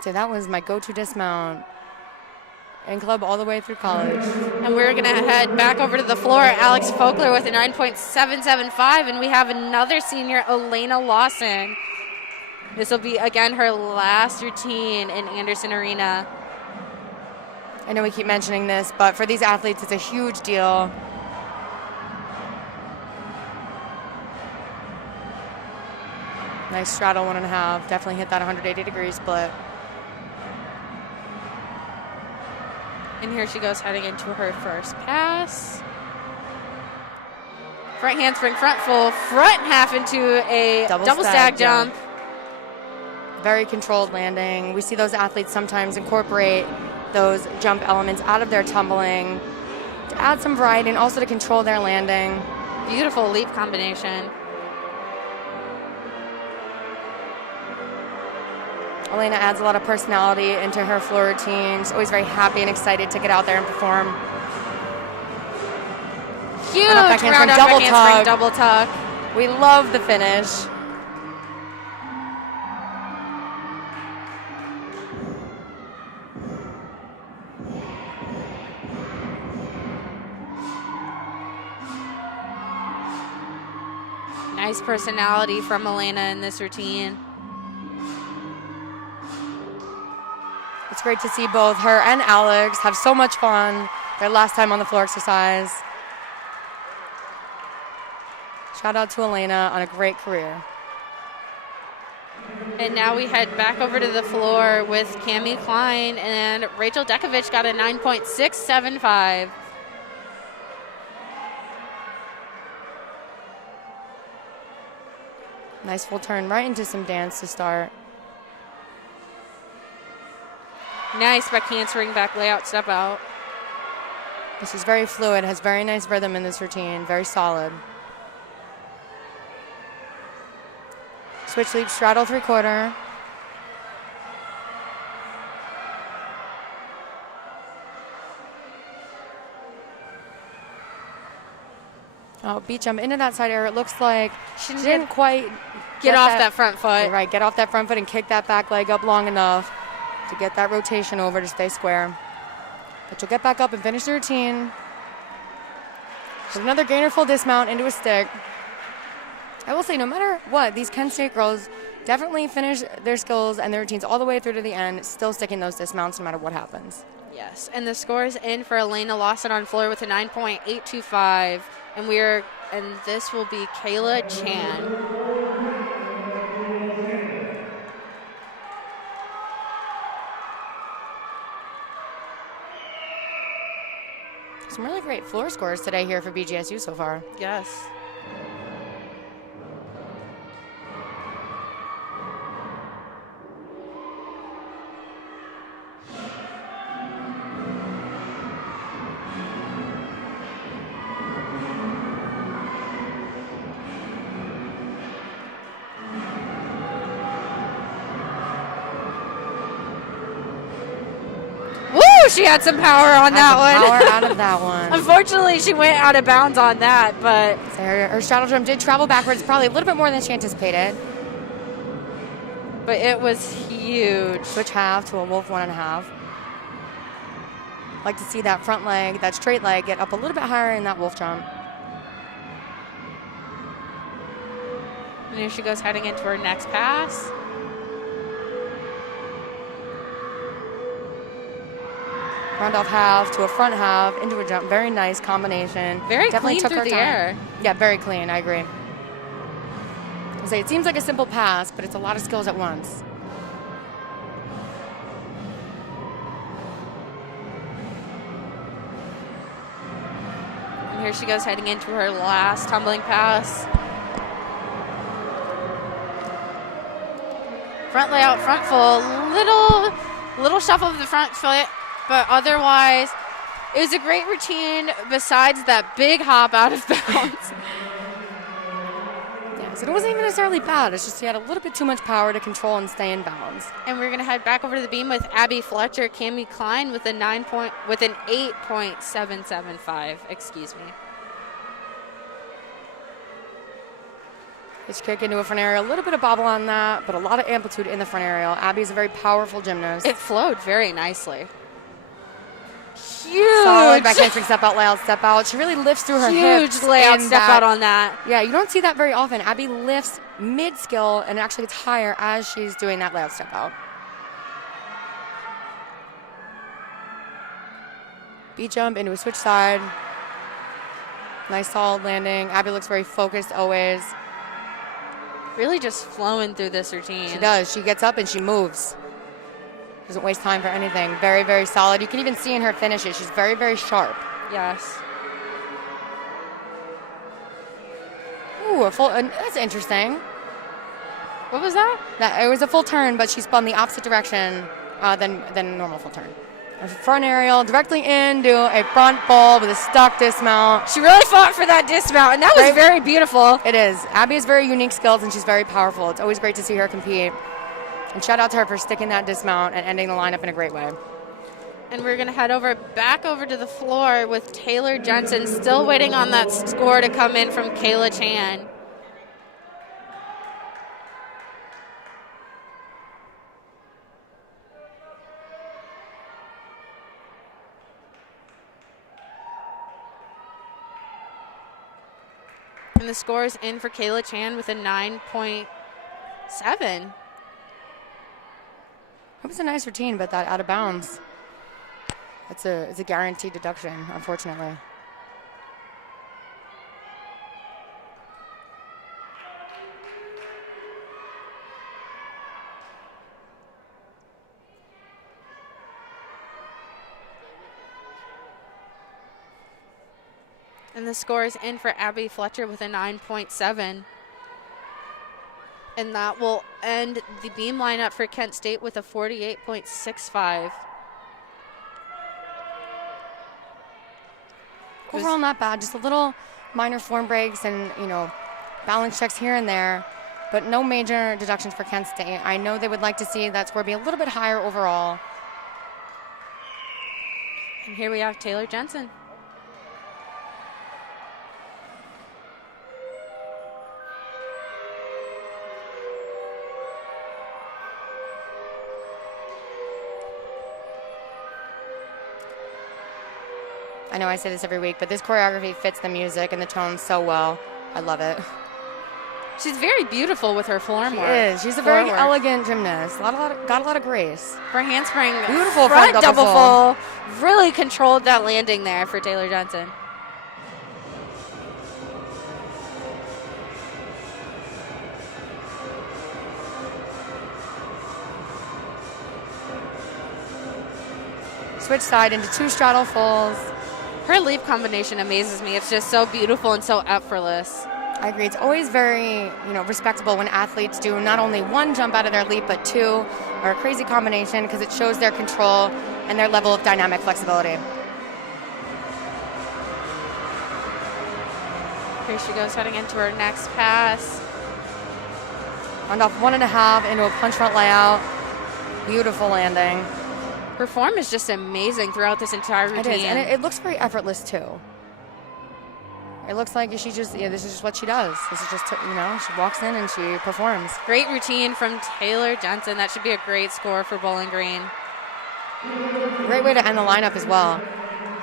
So that was my go-to dismount in club all the way through college. And we're going to head back over to the floor. Alex Folkler with a 9.775, and we have another senior, Elena Lawson. This will be, again, her last routine in Anderson Arena. I know we keep mentioning this, but for these athletes, it's a huge deal. Nice straddle 1.5. Definitely hit that 180-degree split. And here she goes heading into her first pass. Front handspring, front full, front half into a double stag jump. Very controlled landing. We see those athletes sometimes incorporate those jump elements out of their tumbling to add some variety and also to control their landing. Beautiful leap combination. Elena adds a lot of personality into her floor routine. She's always very happy and excited to get out there and perform. Huge round off double tug. Double tug. We love the finish. Nice personality from Elena in this routine. It's great to see both her and Alex have so much fun their last time on the floor exercise. Shout out to Elena on a great career. And now we head back over to the floor with Cami Klein, and Rachel Dekovich got a 9.675. Nice full turn right into some dance to start. Nice back handspring, back layout, step out. This is very fluid, has very nice rhythm in this routine, very solid. Switch leap, straddle 3/4. Oh, beat jump into that side air. It looks like she didn't quite get off that front foot. Right, get off that front foot and kick that back leg up long enough to get that rotation over to stay square. But she'll get back up and finish the routine. With another gainer full dismount into a stick. I will say, no matter what, these Kent State girls definitely finish their skills and their routines all the way through to the end, still sticking those dismounts no matter what happens. Yes, and the score is in for Elena Lawson on floor with a 9.825, and this will be Kayla Chan. Some really great floor scores today here for BGSU so far. Yes. she had some power on that one. Power out of that one. Unfortunately, she went out of bounds on that, but So her straddle jump did travel backwards, probably a little bit more than she anticipated. it was huge. Switch half to a wolf 1.5. Like to see that front leg, that straight leg, get up a little bit higher in that wolf jump. And here she goes heading into her next pass. Round off half to a front half, into a jump. Very nice combination. Very Definitely clean took through her the time. air. Yeah, very clean. I agree. I say it seems like a simple pass, but it's a lot of skills at once. And here she goes heading into her last tumbling pass. Front layout, front full, little shuffle of the front foot, but otherwise it was a great routine besides that big hop out of bounds. Yeah, so it wasn't even necessarily bad. It's just she had a little bit too much power to control and stay in bounds. And we're gonna head back over to the beam with Abby Fletcher, Cami Klein with an 8.775. Excuse me. Hitch kick into a front aerial, a little bit of bobble on that, but a lot of amplitude in the front aerial. Abby's a very powerful gymnast. It flowed very nicely. Huge. Solid back handspring step out, layout step out. She really lifts through her hips. Huge layout in step out on that. Yeah, you don't see that very often. Abby lifts mid-skill and actually gets higher as she's doing that layout step out. Beat jump into a switch side. Nice solid landing. Abby looks very focused always. Really just flowing through this routine. She does. She gets up and she moves. Doesn't waste time for anything. Very, very solid. You can even see in her finishes. She's very, very sharp. Yes. Ooh, a full. That's interesting. What was that? It was a full turn, but she spun the opposite direction than a normal full turn. A front aerial directly into a front full with a stuck dismount. She really fought for that dismount, and that was very beautiful. It is. Abby has very unique skills, and she's very powerful. It's always great to see her compete. And shout out to her for sticking that dismount and ending the lineup in a great way. And we're going to head back over to the floor with Taylor Jensen, still waiting on that score to come in from Kayla Chan. And the score is in for Kayla Chan with a 9.7. It was a nice routine, but that out of bounds. It's a guaranteed deduction, unfortunately. And the score is in for Abby Fletcher with a 9.7. And that will end the beam lineup for Kent State with a 48.65. Overall, not bad. Just a little minor form breaks and, balance checks here and there, but no major deductions for Kent State. I know they would like to see that score be a little bit higher overall. And here we have Taylor Jensen. I know I say this every week, but this choreography fits the music and the tone so well. I love it. She's very beautiful with her form work. She is. She's a very elegant gymnast. Got a lot of grace. For handspring, beautiful front double full. Really controlled that landing there for Taylor Jensen. Switch side into two straddle fulls. Her leap combination amazes me. It's just so beautiful and so effortless. I agree. It's always very, respectable when athletes do not only one jump out of their leap, but two, or a crazy combination, because it shows their control and their level of dynamic flexibility. Here she goes heading into her next pass. Round off 1.5 into a punch front layout. Beautiful landing. Her form is just amazing throughout this entire routine. It is, and it looks very effortless too. It looks like she just, this is just what she does. This is just, she walks in and she performs. Great routine from Taylor Jensen. That should be a great score for Bowling Green. Great way to end the lineup as well.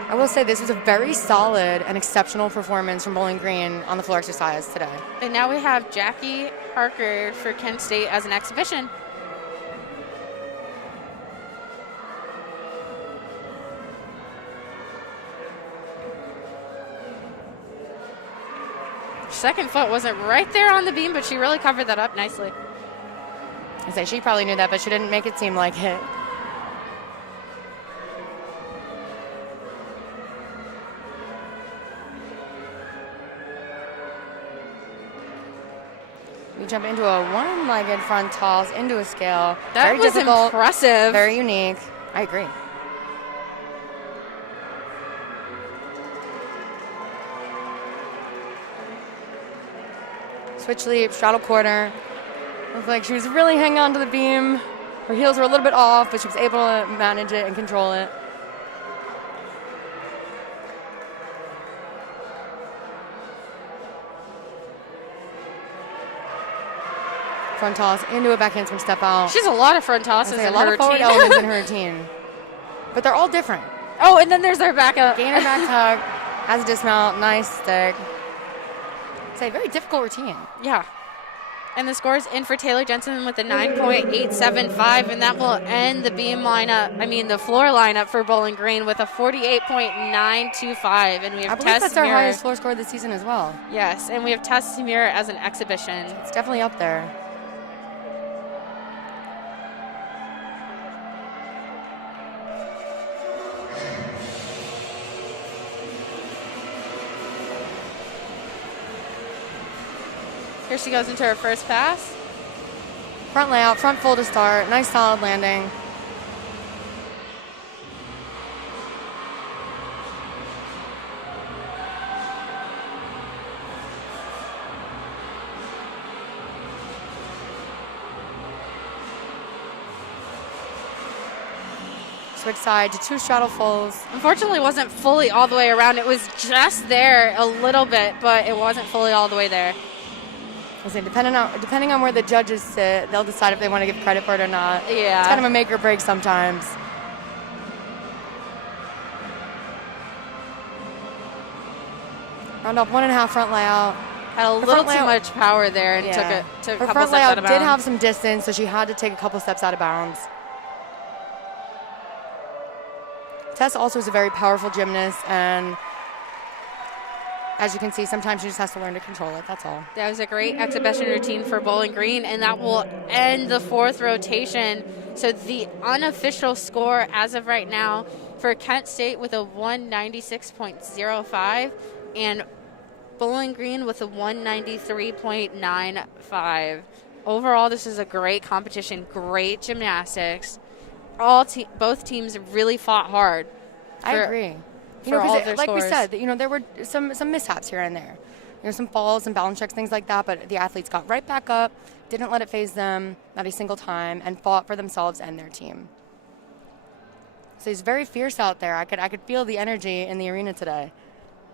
I will say this was a very solid and exceptional performance from Bowling Green on the floor exercise today. And now we have Jackie Harker for Kent State as an exhibition. Second foot wasn't right there on the beam, but she really covered that up nicely. I say she probably knew that, but she didn't make it seem like it. We jump into a one-legged front toss into a scale. That very was difficult, impressive. Very unique. I agree. Switch leap, straddle quarter. Looked like she was really hanging on to the beam. Her heels were a little bit off, but she was able to manage it and control it. Front toss into a back handspring step out. She has a lot of front tosses in her routine. A lot of forward elements in her routine. But they're all different. Oh, and then there's their backup. Gainer back tug, has a dismount, nice stick. It's a very difficult routine. Yeah. And the score is in for Taylor Jensen with a 9.875, and that will end the the floor lineup for Bowling Green with a 48.925. And we have I believe that's our highest floor score this season as well. Yes, and we have Tess Samir as an exhibition. It's definitely up there. Here she goes into her first pass. Front layout, front full to start. Nice solid landing. Switch side to two straddle fulls. Unfortunately, it wasn't fully all the way around. It was just there a little bit, but it wasn't fully all the way there. I say, depending on where the judges sit, they'll decide if they want to give credit for it or not. Yeah. It's kind of a make or break sometimes. Round off 1.5 front layout. Had a little too much power there and took a couple Her front steps out layout of bounds. did have some distance, so she had to take a couple steps out of bounds. Tess also is a very powerful gymnast, and as you can see, sometimes she just has to learn to control it. That's all. That was a great exhibition routine for Bowling Green, and that will end the fourth rotation. So the unofficial score as of right now for Kent State with a 196.05 and Bowling Green with a 193.95. Overall, this is a great competition, great gymnastics. Both teams really fought hard. I agree. Like we said, there were some mishaps here and there. Some falls and balance checks, things like that, but the athletes got right back up, didn't let it phase them, not a single time, and fought for themselves and their team. So he's very fierce out there. I could feel the energy in the arena today.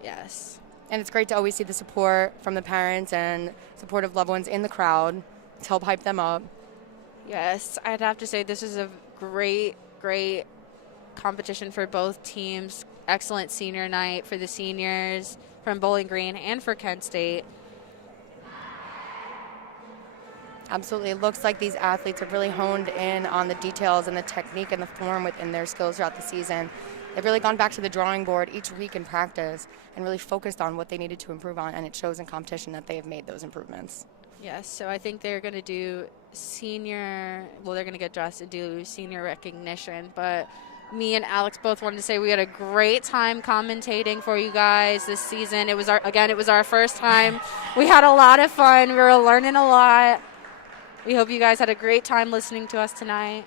Yes. And it's great to always see the support from the parents and supportive loved ones in the crowd to help hype them up. Yes, I'd have to say this is a great competition for both teams. Excellent senior night for the seniors from Bowling Green and for Kent State. Absolutely. It looks like these athletes have really honed in on the details and the technique and the form within their skills throughout the season. They've really gone back to the drawing board each week in practice and really focused on what they needed to improve on, and it shows in competition that they have made those improvements. Yes, so I think they're going to do they're going to get dressed and do senior recognition, but me and Alex both wanted to say we had a great time commentating for you guys this season. It was our first time. We had a lot of fun. We were learning a lot. We hope you guys had a great time listening to us tonight.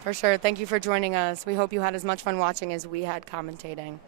For sure. Thank you for joining us. We hope you had as much fun watching as we had commentating.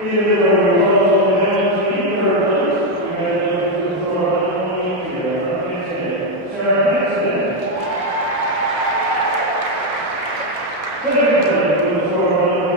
Even though we also have to keep our place, we got to look for Second place for the score,